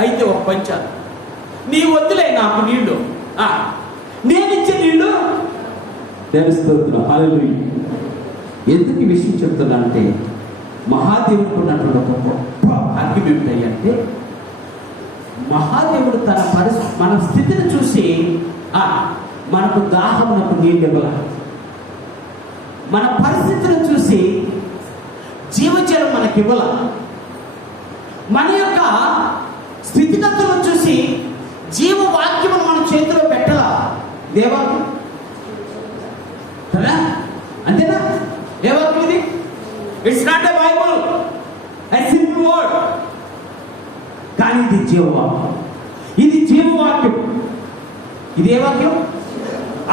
అయితే ఒక పంచాలు, నీ వద్దులే నాకు నీళ్లు, నేనిచ్చే నీళ్లు తెలుస్తున్నా. హల్లెలూయా. ఎందుకు ఈ విషయం చెప్తున్నా అంటే, మహాదేవుడు ఉన్నటువంటి ఒక గొప్ప భాగ్యం ఏమిటంటే, మహాదేవుడు మన స్థితిని చూసి మనకు దాహమునకు నీళ్ళు ఇవ్వాల. మన పరిస్థితిని చూసి జీవజలం మనకి ఇవ్వాల. మన యొక్క స్థితిగతులను చూసి జీవవాక్యమును మన చేతిలో పెట్టాలా? దేవాక్యం కదా, అంతేనా? ఏ వాక్యం ఇది? It's not a Bible, a simple word, కానీ ఇది జీవవాక్యం. ఇది జీవవాక్యం. ఇది ఏ వాక్యం?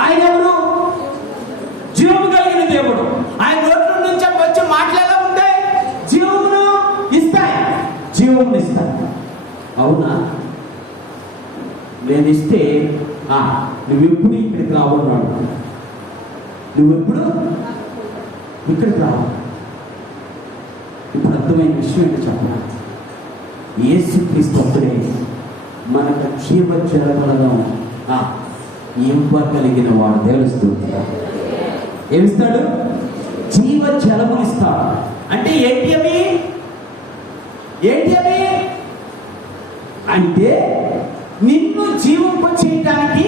ఆయన ఎవరు? జీవము కలిగిన దేవుడు. ఆయన నోట్ల నుంచి వచ్చే మాటలు ఎలా ఉంటాయి? జీవమును ఇస్తాయి, జీవమును ఇస్తాయి. అవునా? నేను ఇస్తే నువ్వెప్పుడు ఇక్కడికి రావన్నాడు, నువ్వెప్పుడు ఇక్కడికి రావు. ఇప్పుడు అర్థమైన విషయం ఏంటో చెప్పాలి. యేసుక్రీస్తు అప్పుడే మనకు జీవజలములను ఇవ్వగలిగిన వాడు. తెలుస్తుంది ఏమిస్తాడు? జీవజలములు ఇస్తాడు. అంటే ఏంటి అవి? ఏంటి అవి అంటే నిన్ను జీవింప చేయటానికి,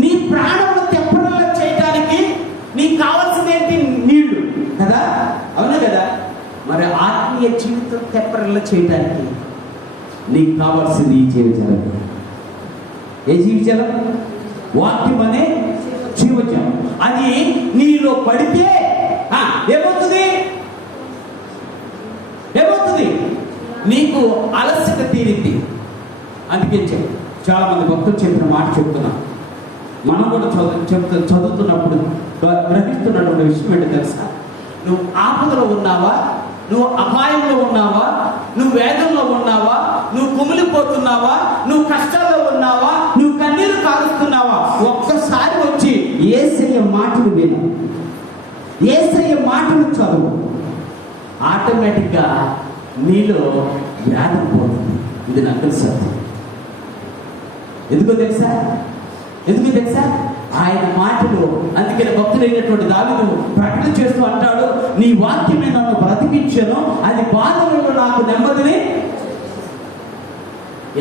నీ ప్రాణములు తెప్పనలా చేయటానికి నీకు కావాల్సింది ఏంటి? నీళ్లు కదా, అవునా కదా? మరి ఆత్మీయ జీవితం తెప్పనలా చేయటానికి నీకు కావాల్సింది ఈ జీవజలం. ఏ జీవజలం? వాక్యం అనే జీవజలం. అది నీలో పడితే ఏమవుతుంది? ఏమవుతుంది? నీకు అలస్యత తీరింది. అందుకే చాలా మంది భక్తులు చెప్పిన మాట చెప్తున్నా. మనం కూడా చదువుతున్నప్పుడు గ్రహిస్తున్నటువంటి విషయం ఏంటో తెలుసా? నువ్వు ఆపదలో ఉన్నావా? నువ్వు అపాయంలో ఉన్నావా? నువ్వు వేదంలో ఉన్నావా? నువ్వు కుమిలిపోతున్నావా? నువ్వు కష్టాల్లో ఉన్నావా? నువ్వు కన్నీరు కారుస్తున్నావా? ఒక్కసారి వచ్చి యేసయ్య మాటలు విను, యేసయ్య మాటలు చదువు. ఆటోమేటిక్గా నీలో వ్యాధం పోతుంది. ఇది నాకు తెలుసా? ఎందుకో తెలుసా? ఎందుకు తెలుసా? ఆయన మాటలు. అందుకని భక్తుడైనటువంటి దావీదు ప్రకటన చేస్తూ అంటాడు, నీ వాక్యమే నన్ను బ్రతికించను, అది బాధలలో నాకు నెమ్మదిని.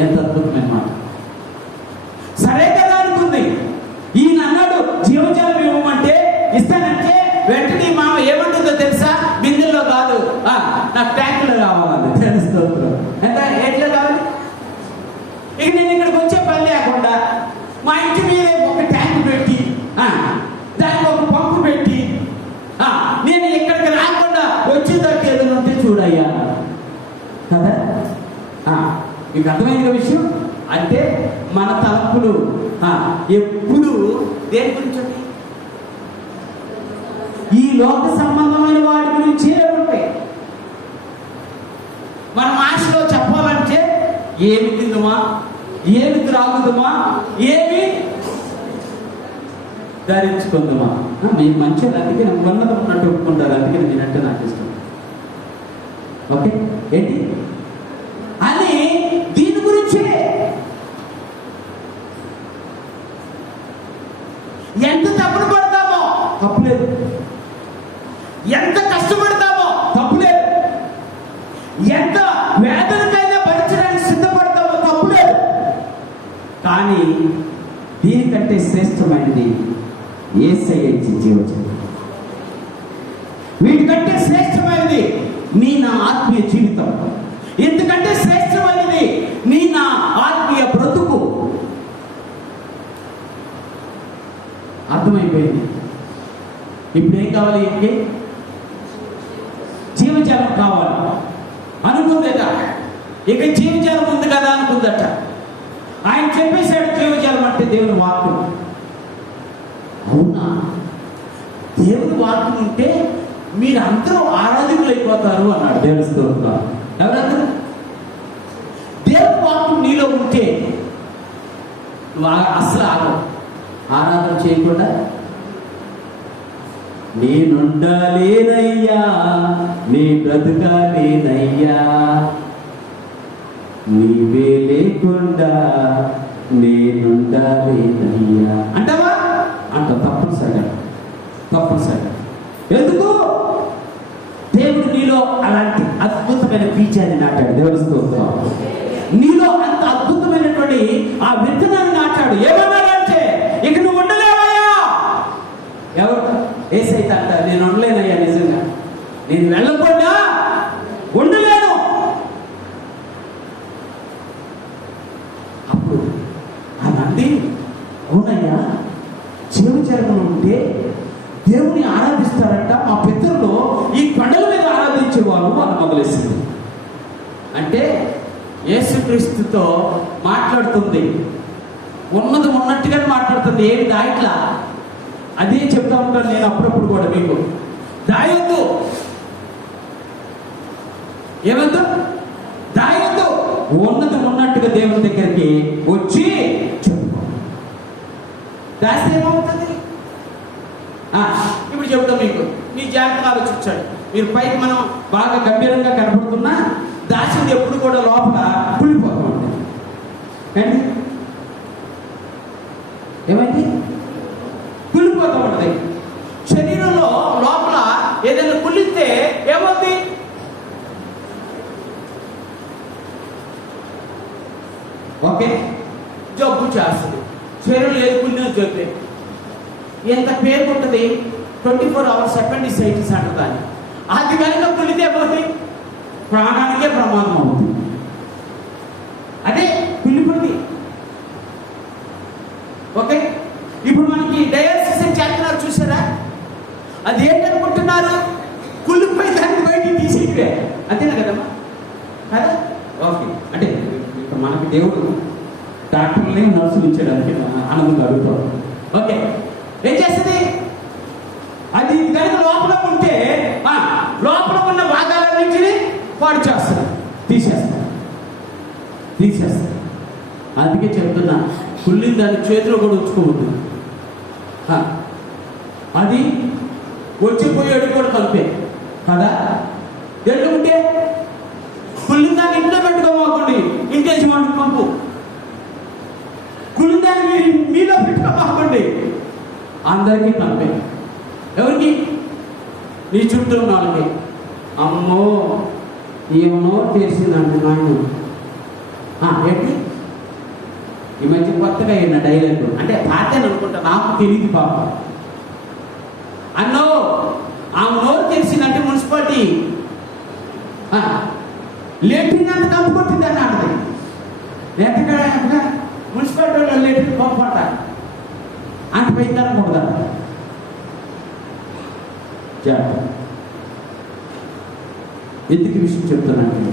ఎంత అద్భుతమైన మాట! సరే కదా అనుకుంది. ఈయన అన్నాడు జీవజలం ఇవ్వమంటే ఇస్తానంటే వెంటనే మామ ఏమంటుందో తెలుసా? బిందెల్లో కాదు, నాకు ట్యాంకులో కావాలి. తెలుస్తుంది ఎంత ఎట్లా కావాలి? ఇక నేను ఇక్కడికి వచ్చే పని లేకుండా మా ఇంటి మీద ఒక ట్యాంక్ పెట్టి దానికి ఒక పంపు పెట్టి నేను ఇక్కడికి రాకుండా వచ్చేటట్టు ఏదైనా ఉంటే చూడయ్యా కదా. మీకు అర్థమైన విషయం అంటే మన తలంపులు ఎప్పుడు దేని గురించి? ఈ లోక సంబంధమైన వాటి గురించి ఉంటాయి. మన భాషలో చెప్పాలంటే ఏమి తిందుమా, ఏమి త్రాగుదమా, ఏమి ధరించుకుందామా. మీకు మంచిది. అందుకే నాకు ఉన్నతం ఉన్నట్టు ఒప్పుకుంటారు. అందుకే నేనంటే నాకు ఇష్టం. ఓకే ఏంటి అని దీని గురించే. ఎంత తప్పులు పడతామో తప్పులేదు, ఎంత కష్టపడతామో తప్పులేదు, ఎంత వేదనకైనా భరించడానికి సిద్ధపడతామో తప్పులేదు. కానీ దీనికంటే శ్రేష్టమైనది యేసయ్య ఇచ్చే జీవజలం. వీటికంటే శ్రేష్టమైనది నీ నా ఆత్మీయ జీవితం. ఎందుకంటే శ్రేష్టమైనది నీ నా ఆత్మీయ బ్రతుకు. అర్థమైపోయింది. ఇప్పుడు ఏం కావాలి? ఏంటి? జీవజలం కావాలి అనుకుందట. ఇక జీవజలం ఉంది కదా అనుకుందట. ఆయన చెప్పేశాడు జీవజలం అంటే దేవుని వాక్యం. అవునా? దేవుని వాక్యం ఉంటే మీరు అందరూ ఆరాధకులు అయిపోతారు అన్నాడు. దేవుని స్తోత్రం. ఎవరందరూ? దేవుని వాక్యం నీలో ఉంటే నువ్వు అసలు ఆరాధన చేయకుండా నేనుండాలేనయ్యా, నీ బ్రతుకాలేనయ్యా, నీవే లేకుండా నేనుండాలేనయ్యా అంటావా? అంట. తప్పనిసరిగా, తప్పనిసరిగా. ఎందుకు? దేవుడు నీలో అలాంటి అద్భుతమైన బీజాన్ని నాటాడు. దేవుని స్తోత్రం. నీలో అంత అద్భుతమైనటువంటి ఆ విత్తనాన్ని నాటాడు. ఏమన్నాడంటే ఇక నువ్వు ఉండలేవయ్యా. ఎవరు? యేసయ్య అంటారు, నేను ఉండలేనయ్యా, నిజంగా నేను వెళ్ళకుండా ఉండలేను. అప్పుడు అవునయ్యా, జీవజలములు ఉంటే దేవుని ఆరాధిస్తారంట, మా పితరులు ఈ కొండల మీద ఆరాధించేవారు అని మొదలేసింది. అంటే యేసుక్రీస్తుతో మాట్లాడుతుంది, ఉన్నది ఉన్నట్టుగానే మాట్లాడుతుంది, ఏమి దాయిట్లా. అదే చెప్తా ఉంటాను నేను అప్పుడప్పుడు కూడా మీకు, దాయొద్దు, ఏమద్దు, దాయొద్దు, ఉన్నది ఉన్నట్టుగా దేవుని దగ్గరికి వచ్చి చెప్పుకో. దాస్తే ఏమవుతుంది? ఇప్పుడు చెప్తాం మీకు, మీ జాగ్రత్తగా ఆలోచించాడు. మీరు పైకి మనం బాగా గంభీరంగా కనపడుతున్నా దాచింది ఎప్పుడు కూడా లోపల కుళ్ళిపోతూ ఉంటుంది. ఏంటి ఏమైంది? కుళ్ళిపోతూ ఉంటుంది. శరీరంలో లోపల ఏదైనా కుళ్ళితే ఏమవుతుంది? ఓకే, జబ్బు చేస్తుంది. శరీరంలో ఏది కుళ్ళినా చెప్తే ఎంత పేరు ఉంటుంది, 24 hours అపెండిసైటిస్ అంటారు దాన్ని. అది కనుక కుళ్ళితే ఏమవుతుంది? ప్రాణానికే ప్రమాదం అవుతుంది. అదే కుళ్ళిపోయింది. ఓకే, ఇప్పుడు మనకి డయాలసిస్ అని చేస్తున్నారు చూసారా? అది ఏంటనుకుంటున్నారు? కుళ్ళిపోయి దాన్ని బయటికి తీసేవే, అంతేనా కదమ్మా? కదా. ఓకే, అంటే మనకి దేవుడు డాక్టర్లే నర్సులు ఇచ్చేయడానికి ఆనందంగా అడుగుతాం. ఓకే, ఏం చేస్తుంది? అది కనుక లోపల ఉంటే లోపల ఉన్న భాగాలన్నింటినీ పాడు చేస్తుంది, తీసేస్తుంది. అందుకే చెప్తున్నా, కుళ్ళిన దాన్ని చేతిలో కూడా ఉంచుకోవద్దు. అది వచ్చిపోయేడు కూడా కలిపే కదా. ఎందుకుంటే కుళ్ళిన దాన్ని ఇంట్లో పెట్టుకోమాకండి, ఇంకేసి వంట పంపు. కుళ్ళిన దాన్ని మీలో పెట్టుకోమాకండి, అందరికీ కలిపే. ఎవరికి? నీ చుట్టూ ఉన్న వాళ్ళకి. అమ్మో ఏమో తెలిసిందండి నాయన. ఏంటి ఈ మధ్య కొత్తగా అయిన డైలాగ్, అంటే పాతని అనుకుంటా, నాకు తెలియదు పాప. అన్నో ఆమె నోరు తెలిసిందంటే మున్సిపాలిటీ లేట్రిన్ అంత కంపు కొట్టింది అని అంటది. ఎక్కడ మున్సిపాలిటీ వాళ్ళు లేట్రిన్ పంపడతారు అంత పోయిందని కూడదా? ఎందుకు విషయం చెప్తానంటే,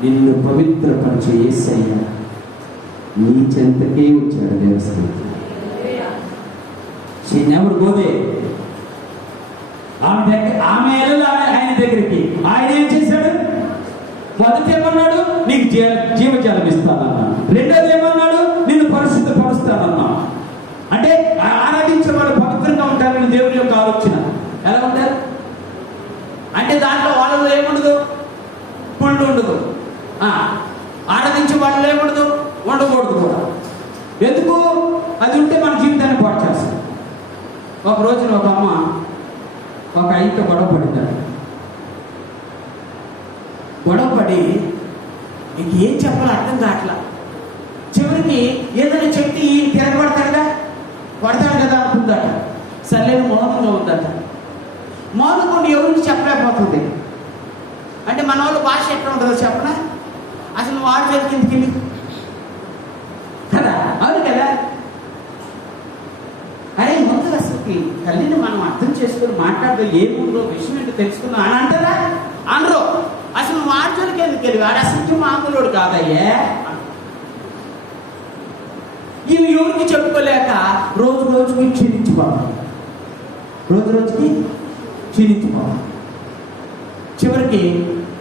నిన్ను పవిత్రపరిచే యేసయ్య నీ చెంతకే వచ్చాడు దేవస్థానం. ఎవరు గోదే ఆమె దగ్గర, ఆమె వెళ్ళాలి ఆయన దగ్గరికి. ఆయన ఏం చేశాడు? మొదటి ఏమన్నాడు? నీకు జీవజలం ఇస్తానన్నా. రెండోది ఏమన్నాడు? నిన్ను పరిశుద్ధపరుస్తానన్నా. అంటే ఆరాధించే వాళ్ళు పవిత్రంగా ఉంటారని దేవుని యొక్క ఆలోచన. ఎలా ఉంటారు అంటే దాంట్లో వాళ్ళలో ఏముండదు, పుండు ఉండదు. ఆరాధించే వాళ్ళు ఏముండదు, ఉండకూడదు కూడా. ఎందుకు? అది ఉంటే మన జీవితాన్ని పాటు చేస్తుంది. ఒక రోజున ఒక అమ్మ ఒక ఆయనతో గొడవ పడిందాడు. గొడవ పడి ఇంక ఏం చెప్పాలో అర్థం కావట్లా. చివరికి ఏదైనా చెప్తే ఈయన తిరగబడతాడు కదా అనుకుందాట. సర్లేని మౌనంగా ఉందట. మౌనంగా ఎవరికి చెప్పలేకపోతుంది. అంటే మన వాళ్ళ భాష ఎట్లా ఉంటుందో చెప్పనా? అసలు వాడు చేతి కిందకి వెళ్ళి కదా, అవును కదా. అరే ముందు అసలుకి తల్లిని మనం అర్థం చేసుకుని మాట్లాడదు, ఏముందో విషయం ఏంటో తెలుసుకున్నా అని అంటారా? అనరు. అసలు వాడ్జోలికి ఎందుకు వెళ్ళి, వాడు అసలు మామూలుడు కాదయ్యే. ఇవి ఎవరికి చెప్పుకోలేక రోజు రోజుకి క్షీణించిపోతాం, రోజు రోజుకి క్షీణించిపోతాం. చివరికి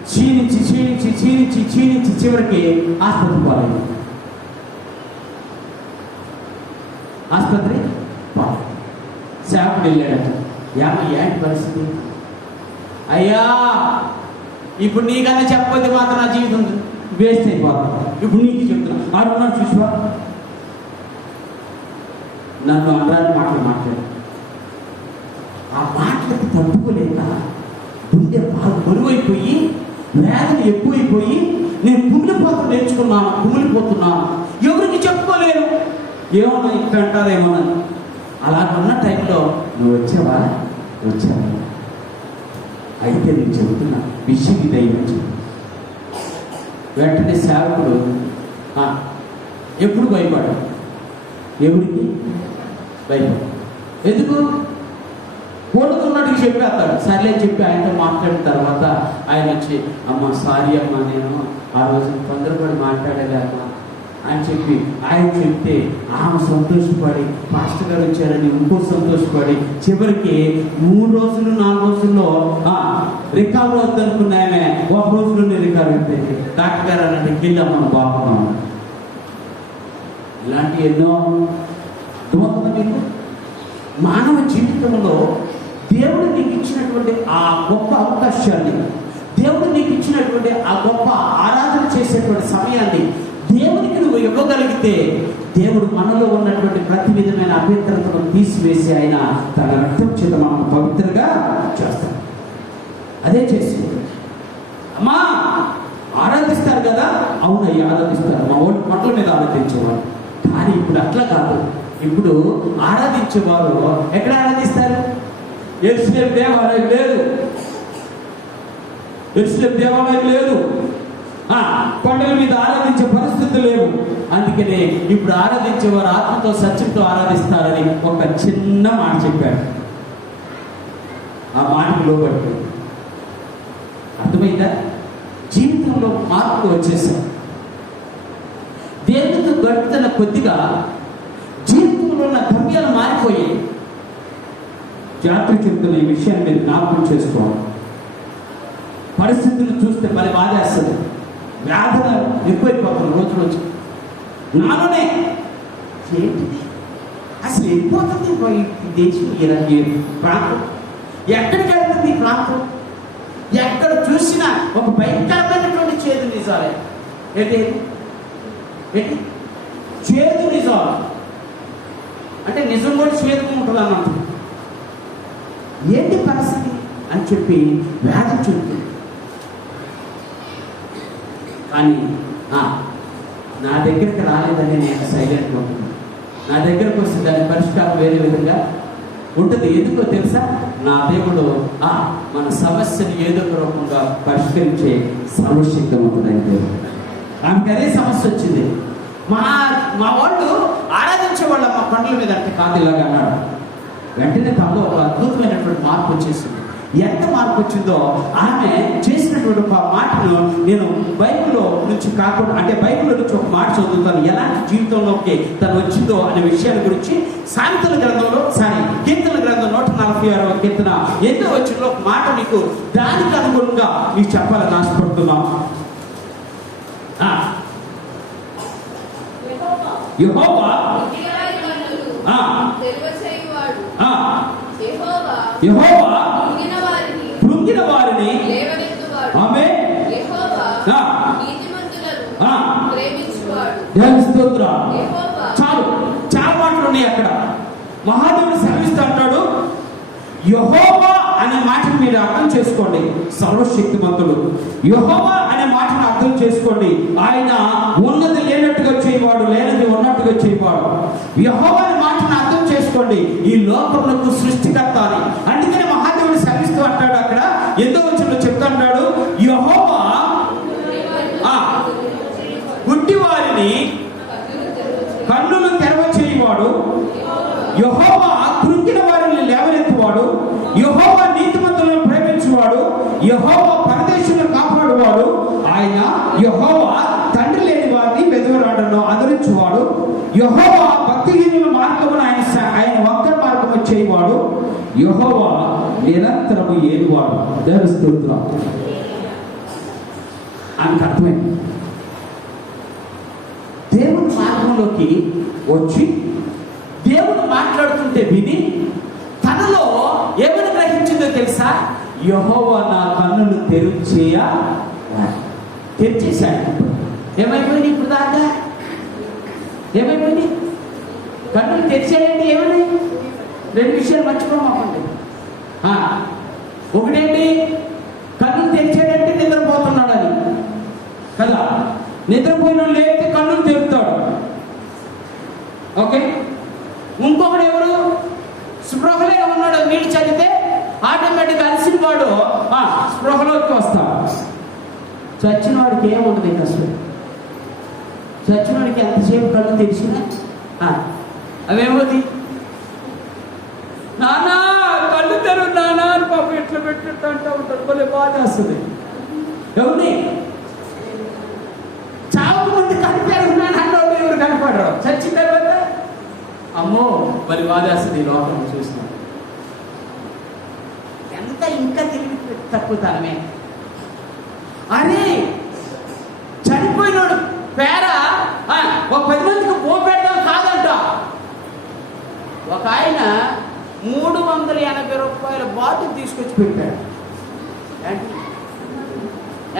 క్షీణించి క్షీణించి క్షీణించి క్షీణించి చివరికి ఆసుపత్రి పోలేదు. ఆసుపత్రి సేవకుడు వెళ్ళాడట. ఏంటి పరిస్థితి? అయ్యా ఇప్పుడు నీకన్నా చెప్పకపోతే మాత్రం నా జీవితం వేస్ట్ అయిపోతుంది. ఇప్పుడు నీకు చెప్తున్నా, ఆడున్నాడు చూసుకో. నన్ను అనరాని మాటలు మాట్లాడు. ఆ మాటలకు తప్పుకోలేక గుండె బాగా బరువైపోయి, వేదన ఎక్కువైపోయి, నేను కుమిలిపోతూ నేర్చుకున్నాను, కుమిలిపోతున్నాను, ఎవరికి చెప్పుకోలేను. ఏమన్నా ఇక్కడ అంటారేమోనని. అలాగున్న టైంలో నువ్వు వచ్చావా? వచ్చావా? అయితే నేను చెబుతున్నా విషయం ఇదైవచ్చు. వెంటనే సేవకుడు ఎప్పుడు భయపడు, ఎవరికి? బైబిల్. ఎందుకు? కోరుకున్నట్టుగా చెప్పేస్తాడు. సర్లే చెప్పి ఆయనతో మాట్లాడిన తర్వాత ఆయన వచ్చి, అమ్మ సారీ అమ్మ, నేను ఆ రోజు తొందరపడి మాట్లాడలేక అని చెప్పి ఆయన చెప్తే ఆమె సంతోషపడి పాస్టర్ గారు వచ్చారని ఇంకో సంతోషపడి చివరికి 3 రోజులు 4 రోజుల్లో రికార్డు వద్దనుకున్నామే, 1 రోజులోనే రికార్డు అయిపోయింది. డాక్టర్ గారు అన్నట్టు వెళ్ళామని బాగున్నాము. ఇలాంటి ఎన్నో అర్థమవుతుంది మీకు. మానవ జీవితంలో దేవుడు నీకు ఇచ్చినటువంటి ఆ గొప్ప అవకాశాన్ని, దేవుడు నీకు ఇచ్చినటువంటి ఆ గొప్ప ఆరాధన చేసేటువంటి సమయాన్ని దేవునికి నువ్వు ఇవ్వగలిగితే దేవుడు మనలో ఉన్నటువంటి ప్రతి విధమైన అభ్యంతరతను తీసివేసి ఆయన తన రక్తం చేత మనం పవిత్రంగా చేస్తాడు. అదే చేసింది. అమ్మా ఆరాధిస్తారు కదా, అవునయ్యి ఆరాధిస్తారు, మా వాళ్ళు పట్ల మీద ఆరాధించేవారు. కానీ ఇప్పుడు అట్లా కాదు. ఇప్పుడు ఆరాధించేవారు ఎక్కడ ఆరాధిస్తారు? యెరూషలేము దేవాలయం లేదు, యెరూషలేము దేవాలయం లేదు, కొండల మీద ఆరాధించే పరిస్థితి లేవు. అందుకనే ఇప్పుడు ఆరాధించేవారు ఆత్మతో సత్యంతో ఆరాధిస్తారని ఒక చిన్న మాట చెప్పాడు. ఆ మాటకు లోబడి అర్థమైందా? జీవితంలో మార్పు వచ్చేసాం. దేవునితో గడుపుతున్న కొద్దిగా జీవితంలో ఉన్న గమ్యాలు మారిపోయాయి. జాతర చెప్తున్న ఈ విషయాన్ని మీరు జ్ఞాపకం చేసుకోవాలి. పరిస్థితులు చూస్తే మరి బాధేస్తుంది. వ్యాధుల ఎక్కువైపోతుంది రోజు రోజు. నాలోనే ఏంటిది అసలు వెళ్ళిపోతుంది ఈ దేశం, ఈ ప్రాంతం, ఎక్కడికి వెళ్తుంది ఈ ప్రాంతం? ఎక్కడ చూసినా ఒక భయంకరమైనటువంటి చేదు నిజాలే. ఏంటి ఏంటి చేదు నిజాలు అంటే నిజం కూడా చేదు ఉంటుంది అన్నమాట. ఏంటి పరిస్థితి అని చెప్పి వ్యాధి చెప్తుంది. కానీ నా దగ్గరికి రాలేదని నేను సైలెంట్గా ఉంటున్నాను. నా దగ్గరకు వస్తే దాని పరిష్కారం వేరే విధంగా ఉంటుంది. ఎందుకో తెలుసా? నా దేవుడు మన సమస్యను ఏదో ఒక రూపంగా పరిష్కరించే సర్వశక్తివంతుడైన దేవుడు. ఆమెకి అదే సమస్య వచ్చింది. మా వాళ్ళు ఆరాధించే వాళ్ళ మా పండ్ల మీద అంటే కాదు ఇలాగా అన్నాడు. వెంటనే తమలో ఒక అద్భుతమైనటువంటి మార్పు వచ్చేసింది. ఎంత మార్పు వచ్చిందో ఆమె చేసినటువంటి ఒక మాటను నేను బైబిల్లో నుంచి కాకుండా, అంటే బైబిల్లో నుంచి ఒక మాట చదువుతాను, ఎలాంటి జీవితంలోకి తను వచ్చిందో అనే విషయాల గురించి. సామెతల గ్రంథంలో కీర్తనల గ్రంథం 146వ కీర్తన 8వ వచనంలో ఒక మాట మీకు దానికి అనుగుణంగా మీకు చెప్పాలని ఆశపడుతున్నాం. యెహోవా కృంగిన వారిని ఆమేన్ చాలు చాలా మాటలు ఉన్నాయి అక్కడ. మహాదేవుడు సెలవిస్తూ అంటాడు, యెహోవా అనే మాటను మీరు అర్థం చేసుకోండి. సర్వశక్తిమంతుడు యెహోవా అనే మాటను అర్థం చేసుకోండి. ఆయన ఉన్నది లేనట్టుగా చేయవాడు, లేనిది ఉన్నట్టుగా చేయవాడు. యెహోవా అనే మాటను అర్థం చేసుకోండి. ఈ లోకమునకు సృష్టికర్త అని. అందుకని మహాదేవుడు సెలవిస్తూ అంటాడు అక్కడ 8వ వచనంలో చెప్తా అంటాడు, యెహోవా గుడ్డి వారిని కన్నులు తెరవచేయువాడు, యెహోవా కృంగిన వారిని లేవనెత్తువాడు, యెహోవా నీతిమంతులను ప్రేమించువాడు, యెహోవా పరదేశులను కాపాడువాడు, ఆయన యెహోవా తండ్రి లేని వారిని వెదువరాడను ఆదరించువాడు, యెహోవా భక్తిహీనుల మార్గమును ఆయన వంకర మార్గము చేయవాడు, యెహోవా నిరంతరము ఏలువాడు. దేవుని స్తోత్రం. ఆయనకు అర్థమైంది. దేవుని మార్గంలోకి వచ్చి దేవుడు మాట్లాడుతుంటే విని తనలో ఏమని గ్రహించిందో తెలుసా? యెహోవా నా కన్నులు తెరిచేశాడు. ఏమైపోయింది ఇప్పుడు దాకా? ఏమైపోయింది? కన్నులు తెరిచాడంటే ఏమని? 2 విషయాలు మర్చిపోమాకండి. ఒకటేంటి? కన్నులు తెరిచాడంటే నిద్రపోతున్నాడని కదా. నిద్రపోయిన లేకపోతే కన్నులు తెరుతాడు. ఓకే. ఇంకొకడు ఎవరు? స్పృహలే ఉన్నాడు. నీళ్ళు చదివితే ఆటోమేటిక్గా అలసిన వాడు స్పృహలోకి వస్తాడు. చచ్చిన వాడికి ఏముంటుంది ఇంకా అసలు? చచ్చిన వాడికి ఎంతసేపు కళ్ళు తెరిచినా అవేమోది, నానా కళ్ళు తెరువు నానా అని పాప ఎట్లా పెట్టినట్టు అంటూ ఉంటారు. కొన్ని బాధ వస్తుంది. ఎవరిని చావుకు ముందు కళ్ళు తెరువు నాన్న అంటే ఎవరు కనపడరు. చచ్చిన తర్వాత అమ్మో మరి బాధ వస్తుంది. ఈ లోకం చూసిన ఎంత ఇంకా తిరిగి తక్కువతనమే. అరే చనిపోయినాడు పేర ఒక 10 మందికి పోపెడదాం కాదంట. ఒక ఆయన 380 రూపాయల బాటిల్ తీసుకొచ్చి పెట్టాడు.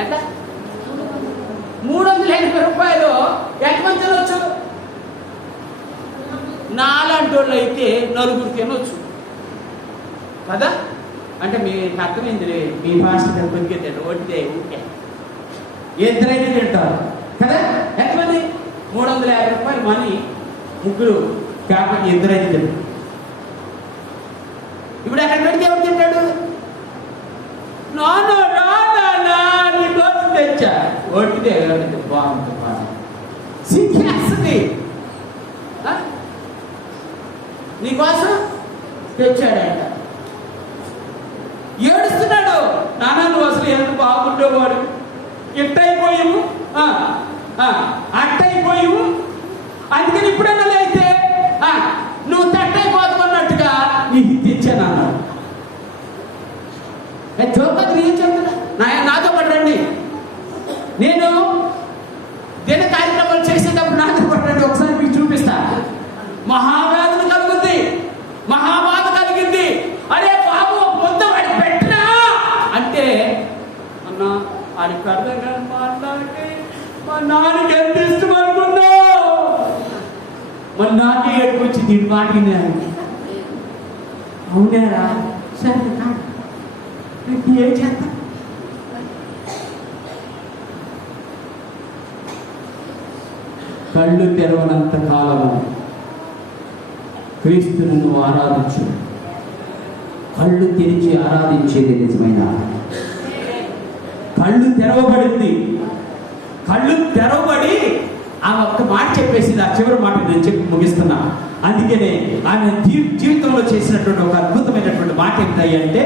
ఎంత 380 రూపాయలు ఎంతమంది తినొచ్చు? నాలాంటి వాళ్ళు అయితే 4 తినొచ్చు కదా. అంటే మీకు అర్థమైంది, మీ భాష బతికేతాడు ఒకటిదే ఊరికే 2 తింటారు కదా. ఎంతమంది? 350 రూపాయలు మనీ, 3 కాబట్టి 2 తింటారు. ఇప్పుడు అక్కడ పెడితే ఎవరు తింటాడు? నాన్న రానా నీ కోసం తెచ్చా ఒకటిదే బాగుంటుంది. బాగా సిగ్గేస్తుంది. నీకోసం తెచ్చాడంట. ఏడుస్తున్నాడు. నాన్న నువ్వు అసలు ఎంత బాగుండేవాడు, ఎట్టయిపోయావు, అట్టయిపోయావు, అందుకని ఇప్పుడైనా అయితే నువ్వు తట్టయిపోతున్నట్టుగా నీకు తెచ్చాను అన్నాడు. చోకది నేను చెప్తున్నా, నాతో పాటు రండి. నేను దిన కార్యక్రమాలు చేసేటప్పుడు నాతో పాటు రండి, ఒకసారి మీకు చూపిస్తా. మహావేదన కలుగుద్ది, మహాబాధ కలిగింది. అరే బాబు పొద్దు వాడికి పెట్టినా అంటే అన్నా వాడికి అర్థం కాదు మాట్లాడి మా నాన్నకి ఎంత ఇష్టం అనుకున్నా. మా నాన్న ఏడుపు వచ్చి దీని మాటినా అవునారా సరే ఏం చేస్తా. కళ్ళు తెరవనంత కాలము క్రీస్తును నువ్వు ఆరాధించు. కళ్ళు తెరిచి ఆరాధించేది నిజమైన కళ్ళు తెరవబడింది. కళ్ళు తెరవబడి ఆమె ఒక్క మాట చెప్పేసింది. ఆ చివరి మాట నేను చెప్పి ముగిస్తున్నా. అందుకనే ఆమె జీవితంలో చేసినటువంటి ఒక అద్భుతమైనటువంటి మాట ఏంటి అంటే,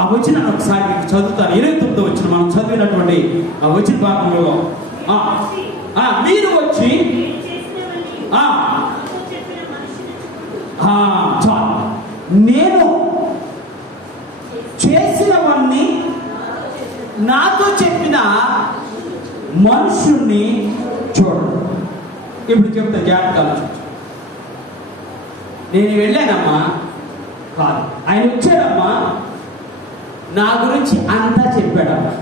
ఆ వచనం ఒకసారి మీకు చదువుతాను. 29వ వచనం మనం చదివినటువంటి ఆ వచన భాగంలో మీరు వచ్చి చాలు నేను చేసినవన్నీ నాతో చెప్పిన మనుషుణ్ణి చూడండి. ఇప్పుడు చెప్తా జాగ్రత్తగా. నేను వెళ్ళానమ్మా కాదు, ఆయన వచ్చాడమ్మా నా గురించి అంతా చెప్పాడమ్మా.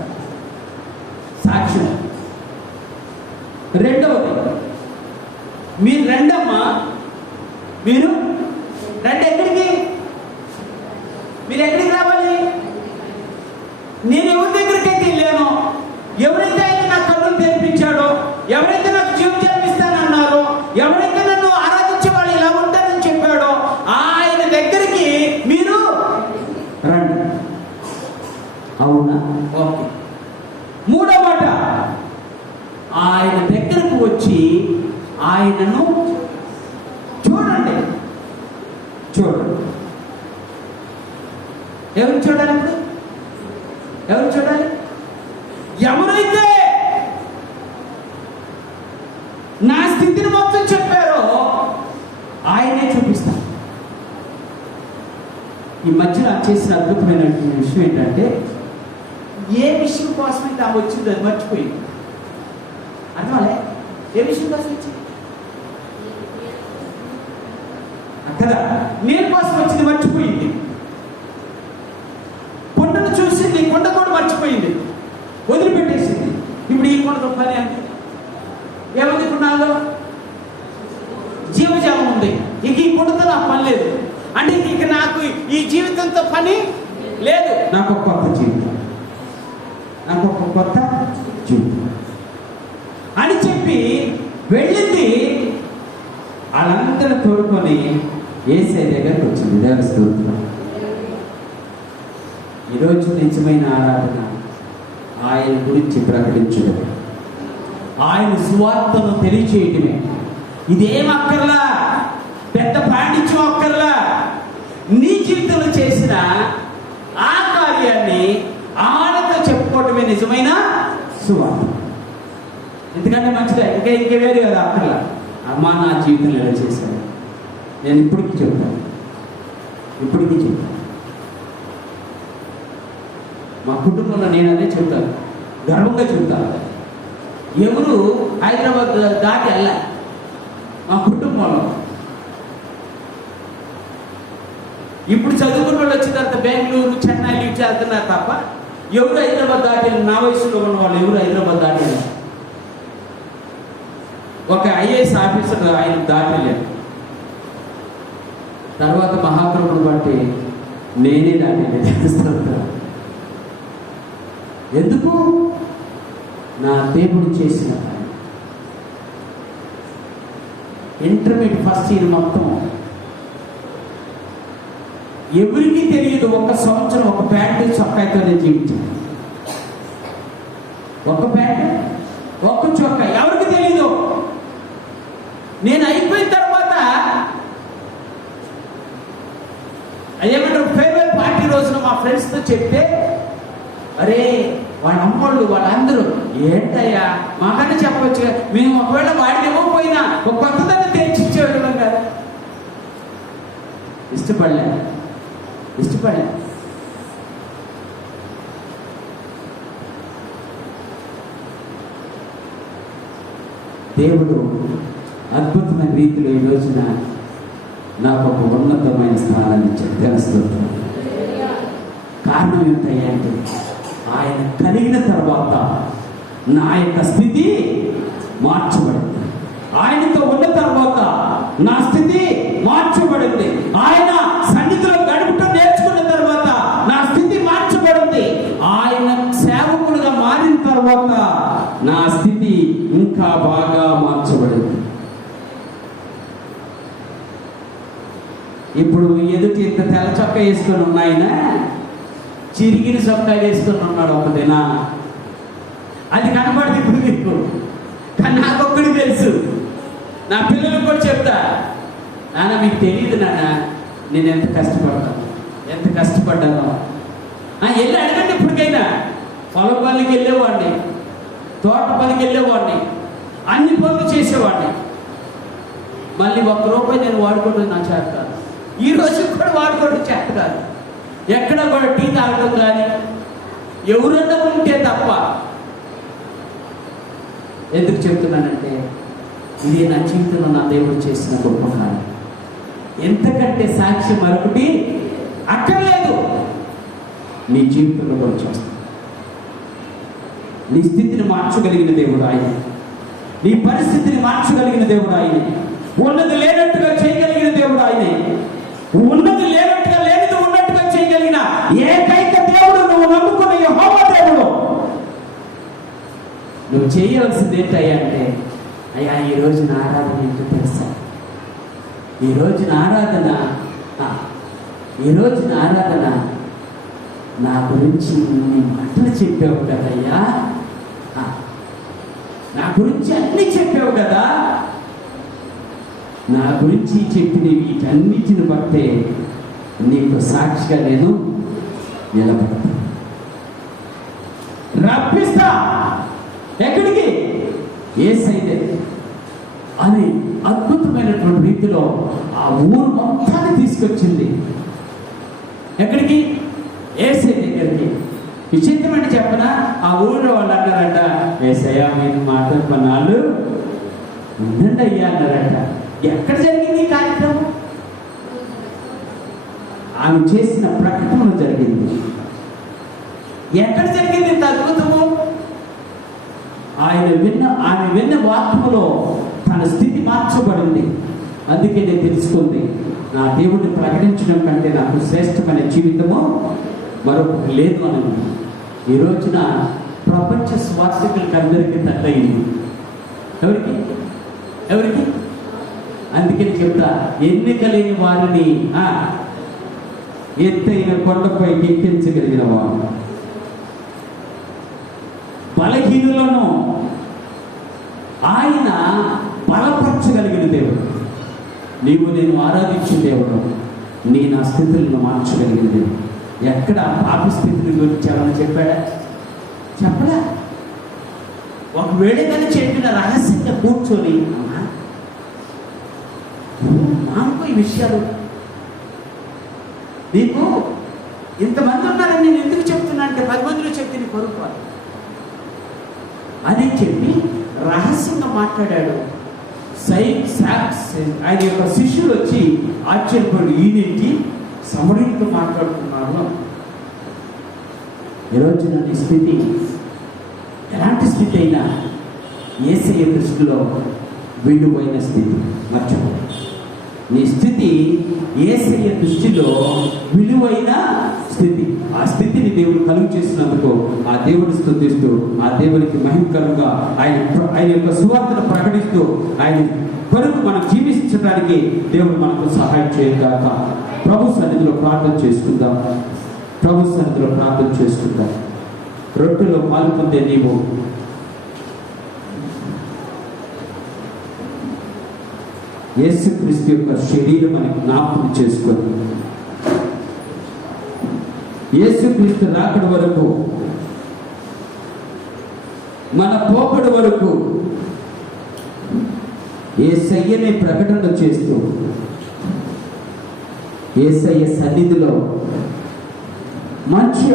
సాక్ష్యం. రెండవది, మీరు రండమ్మా, మీరు రండి. ఎక్కడికి? మీరు ఎక్కడికి రావాలి? నేను ఎవరి దగ్గరికి అయితే వెళ్ళానో, ఎవరైతే ఆయన నా కళ్ళు తెరిపించాడో, ఎవరైతే నాకు జీవితం ఇస్తానన్నారో, ఎవరైతే నన్ను ఆరాధించే వాళ్ళు ఇలా ఉంటారని చెప్పాడో ఆయన దగ్గరికి మీరు రండి. అవునా? ఓకే. మూడో మాట, ఆయన దగ్గరకు వచ్చి ఆయనను చూడండి. చూడండి. ఎవరు చూడాలి? ఇప్పుడు ఎవరు చూడాలి? ఎవరైతే నా స్థితిని మొత్తం చెప్పారో ఆయనే చూపిస్తాను. ఈ మధ్యన చేసిన అద్భుతమైన విషయం ఏంటంటే, ఏ విషయం కోసమైతే ఆమె వచ్చిందో అది మర్చిపోయింది. అర్థమాలే? ఏ విషయం కోసం వచ్చింది కదా? నేను కోసం వచ్చింది మర్చిపోయింది. కొండను చూసింది, కొండ కూడా మర్చిపోయింది, వదిలిపెట్టేసింది. ఇప్పుడు ఈ కొండతో పని అంటే ఏముంది? ఇప్పుడు నాలో జీవజాలం ఉంది. ఇక ఈ కొండతో నాకు పని లేదు అంటే ఇక నాకు ఈ జీవితంతో పని లేదు. నాకు ఒక కొత్త జీవితం, నాకు ఒక కొత్త జీవితం అని చెప్పి వెళ్ళింది. వాళ్ళందరూ తోడుకొని యేసయ్య దగ్గరికి వచ్చింది. దేవుని స్తోత్రం. ఈరోజు నిజమైన ఆరాధన ఆయన గురించి ప్రకటించడం, ఆయన సువార్తను తెలియచేయటమే. ఇదేం అక్కర్లా పెద్ద పాండిత్యం ఒక్కర్లా. నీ జీవితంలో చేసిన ఆ కార్యాన్ని ఆడతో చెప్పుకోవటమే నిజమైన సువార్త. ఎందుకంటే మంచిదా? ఇంకే వేరే కదా అక్కర్లా. అమ్మా నా జీవితంలో ఎలా చేశాను, నేను ఇప్పటికీ చెప్తాను. మా కుటుంబంలో నేను అదే చెప్తాను, గర్వంగా చెప్తాను. ఎవరు హైదరాబాద్ దాటి వెళ్ళా మా కుటుంబంలో. ఇప్పుడు చదువుకున్న వాళ్ళు వచ్చిన తర్వాత బెంగళూరు, చెన్నై లీవ్ చేస్తున్నారు తప్ప ఎవరు హైదరాబాద్ దాటి, నా వయసులో ఉన్న వాళ్ళు ఎవరు హైదరాబాద్ దాటి వెళ్ళారు. ఒక ఐఏఎస్ ఆఫీసర్ ఆయన దాటలేదు. తర్వాత మహాప్రభుని బట్టి నేనే దాటలేదు. ఎందుకు? నా దేవుడు చేసిన ఇంటర్మీడియట్ ఫస్ట్ ఇయర్ మొత్తం ఎవరికీ తెలియదు. ఒక సంవత్సరం ఒక ప్యాంటు చొక్కాయితో నేను జీవించాను. ఒక ప్యాంటు ఒక్క చొక్కా, ఎవరికి తెలీదు. నేను అయిపోయిన తర్వాత అదేమంటారు, ఫేర్వెల్ పార్టీ రోజున మా ఫ్రెండ్స్తో చెప్తే, అరే వాళ్ళ అమ్మోళ్ళు వాళ్ళందరూ ఏంటయ్యా మాకన్నా చెప్పవచ్చు, మేము ఒకవేళ వాడిని ఇవ్వకపోయినా ఒక కొత్తదాన్ని తెచ్చిచ్చేవాళ్ళం కదా. ఇష్టపడలే. దేవుడు అద్భుతమైన రీతిలో ఈ రోజున నాకు ఒక ఉన్నతమైన స్థానాన్ని తెలుస్తుంది. కారణం ఏంటయ్యా అంటే, ఆయన కలిగిన తర్వాత నా యొక్క స్థితి మార్చబడింది. ఆయనతో ఉన్న తర్వాత నా స్థితి మార్చబడింది. ఆయన సన్నిధిలో గడుపుటం నేర్చుకున్న తర్వాత నా స్థితి మార్చబడింది. ఆయన సేవకుడుగా మారిన తర్వాత నా స్థితి ఇంకా బాగా మార్చబడింది. ఇప్పుడు ఎదుటి ఇంత తెల్ల చొక్కా వేసుకొని ఉన్నాయన చిరిగిన చొక్కా వేసుకొని ఉన్నాడు ఒక దిన. అది కనపడదు ఇప్పుడు మీకు, కానీ నాకొక్కడికి తెలుసు. నా పిల్లలకు కూడా చెప్తా, నాన్న మీకు తెలియదు నాన్న నేను ఎంత కష్టపడ్డాను. వెళ్ళి అడగండి. ఇప్పటికైనా పొలం పనికి వెళ్ళేవాడిని, తోట పనికి వెళ్ళేవాడిని, అన్ని పనులు చేసేవాడిని. మళ్ళీ ₹1 నేను వాడుకోవడం నా చేత కాదు. ఈ రోజు కూడా వాడుకోవడం చేత కాదు. ఎక్కడ కూడా టీ తాగడం కానీ ఎవరన్నా ఉంటే తప్ప. ఎందుకు చెప్తున్నానంటే, ఇది నా జీవితంలో నా దేవుడు చేసిన గొప్ప కార్యం. ఎంతకంటే సాక్ష్యం మరొకటి అక్కర్లేదు. నీ జీవితంలో కూడా చేస్తాను. నీ స్థితిని మార్చగలిగిన దేవుడు ఆయన. నీ పరిస్థితిని మార్చగలిగిన దేవుడు ఆయన. ఉన్నది లేనట్టుగా చేయగలిగిన దేవుడు ఆయనే. ఉన్నది లేనట్టుగా లేనిది ఉన్నట్టుగా చేయగలిగిన ఏకైక దేవుడు నువ్వు నమ్ముకున్న యెహోవా దేవుడు. నువ్వు చేయవలసింది ఏంటయ్యా అంటే, అయ్యా ఈ రోజున ఆరాధన ఏంటో తెలుసా? ఈ రోజున ఆరాధన నా గురించి నీ మాటలు చెప్పావు కదయ్యా, నా గురించి అన్నీ చెప్పావు కదా. నా గురించి చెప్పిన వీటన్నిటిని బట్టే నీకు సాక్షిగా నేను నిలబడతా, రప్పిస్తా. ఎక్కడికి? యేసయ్యే అని అద్భుతమైనటువంటి రీతిలో ఆ ఊరు మొత్తాన్ని తీసుకొచ్చింది. ఎక్కడికి? యేసయ్య దగ్గరికి. విచిత్రమని చెప్పనా, ఆ ఊళ్ళో వాళ్ళు అన్నారంట, యేసయ్య మీరు మాత్రం కొన్నాళ్ళు ఉండండి అయ్యా అన్నారంట. ఎక్కడ జరిగింది ఈ కార్యక్రమం? ఆమె చేసిన ప్రకటన జరిగింది. ఎక్కడ జరిగింది ఇంత అద్భుతము? ఆమె విన్న వాక్యములో తన స్థితి మార్చబడింది. అందుకే నేను తెలుసుకుంది, నా దేవుడిని ప్రకటించడం కంటే నాకు శ్రేష్టమైన జీవితము మరొకటి లేదు అని. ఈ రోజున ప్రపంచ స్వార్థకులకు అందరికీ తగ్గయింది. ఎవరికి? అందుకని చెప్తా, ఎన్నికలేని వారిని ఎత్తైన కొండపై ఎక్కించగలిగిన వారు, బలహీనులను ఆయన బలపరచగలిగిన దేవుడు. నీవు నేను ఆరాధించే దేవుడు, నీ నా స్థితులను మార్చగలిగింది. ఎక్కడ పాపి స్థితిని గురించి ఏమైనా చెప్పాడా? చెప్పడా. ఒకవేళ కానీ చెప్పిన రహస్యంగా కూర్చొని, అమ్మా మాకు ఈ విషయాలు, నీకు ఇంతమంది ఉన్నారని నేను ఎందుకు చెప్తున్నా అంటే 10 మందిలో చెప్తే నీ పొరుపాలి అని చెప్పి రహస్యంగా మాట్లాడాడు. ఆయన యొక్క శిష్యులు వచ్చి ఆశ్చర్యపడి, ఈయనేంటి సమరీతో మాట్లాడుతున్నారు. ఈరోజు నీ స్థితి ఎలాంటి స్థితి అయినా యేసయ్య దృష్టిలో విలువైన స్థితి. మర్చిపో, నీ స్థితి యేసయ్య దృష్టిలో విలువైన స్థితి. ఆ స్థితిని దేవుడు కలుగు చేసినందుకు ఆ దేవుని స్తుతిస్తూ, ఆ దేవునికి మహిమకరంగా ఆయన యొక్క సువార్తను ప్రకటిస్తూ, ఆయన కొరకు మనం జీవించడానికి దేవుడు మనకు సహాయం చేయగాక. ప్రభు సన్నిధిలో ప్రార్థన చేసుకుందాం. ప్రభు సన్నిధిలో ప్రార్థన చేసుకుందాం. రొట్టెలో పాల్పొందే నీవు యేసుక్రీస్తు యొక్క శరీరం మనకి జ్ఞాపకం చేసుకొని, యేసుక్రీస్తు రాకడ వరకు, మన పోకడ వరకు యేసయ్యనే ప్రకటన చేస్తూ, యేసయ్య సన్నిధిలో మంచి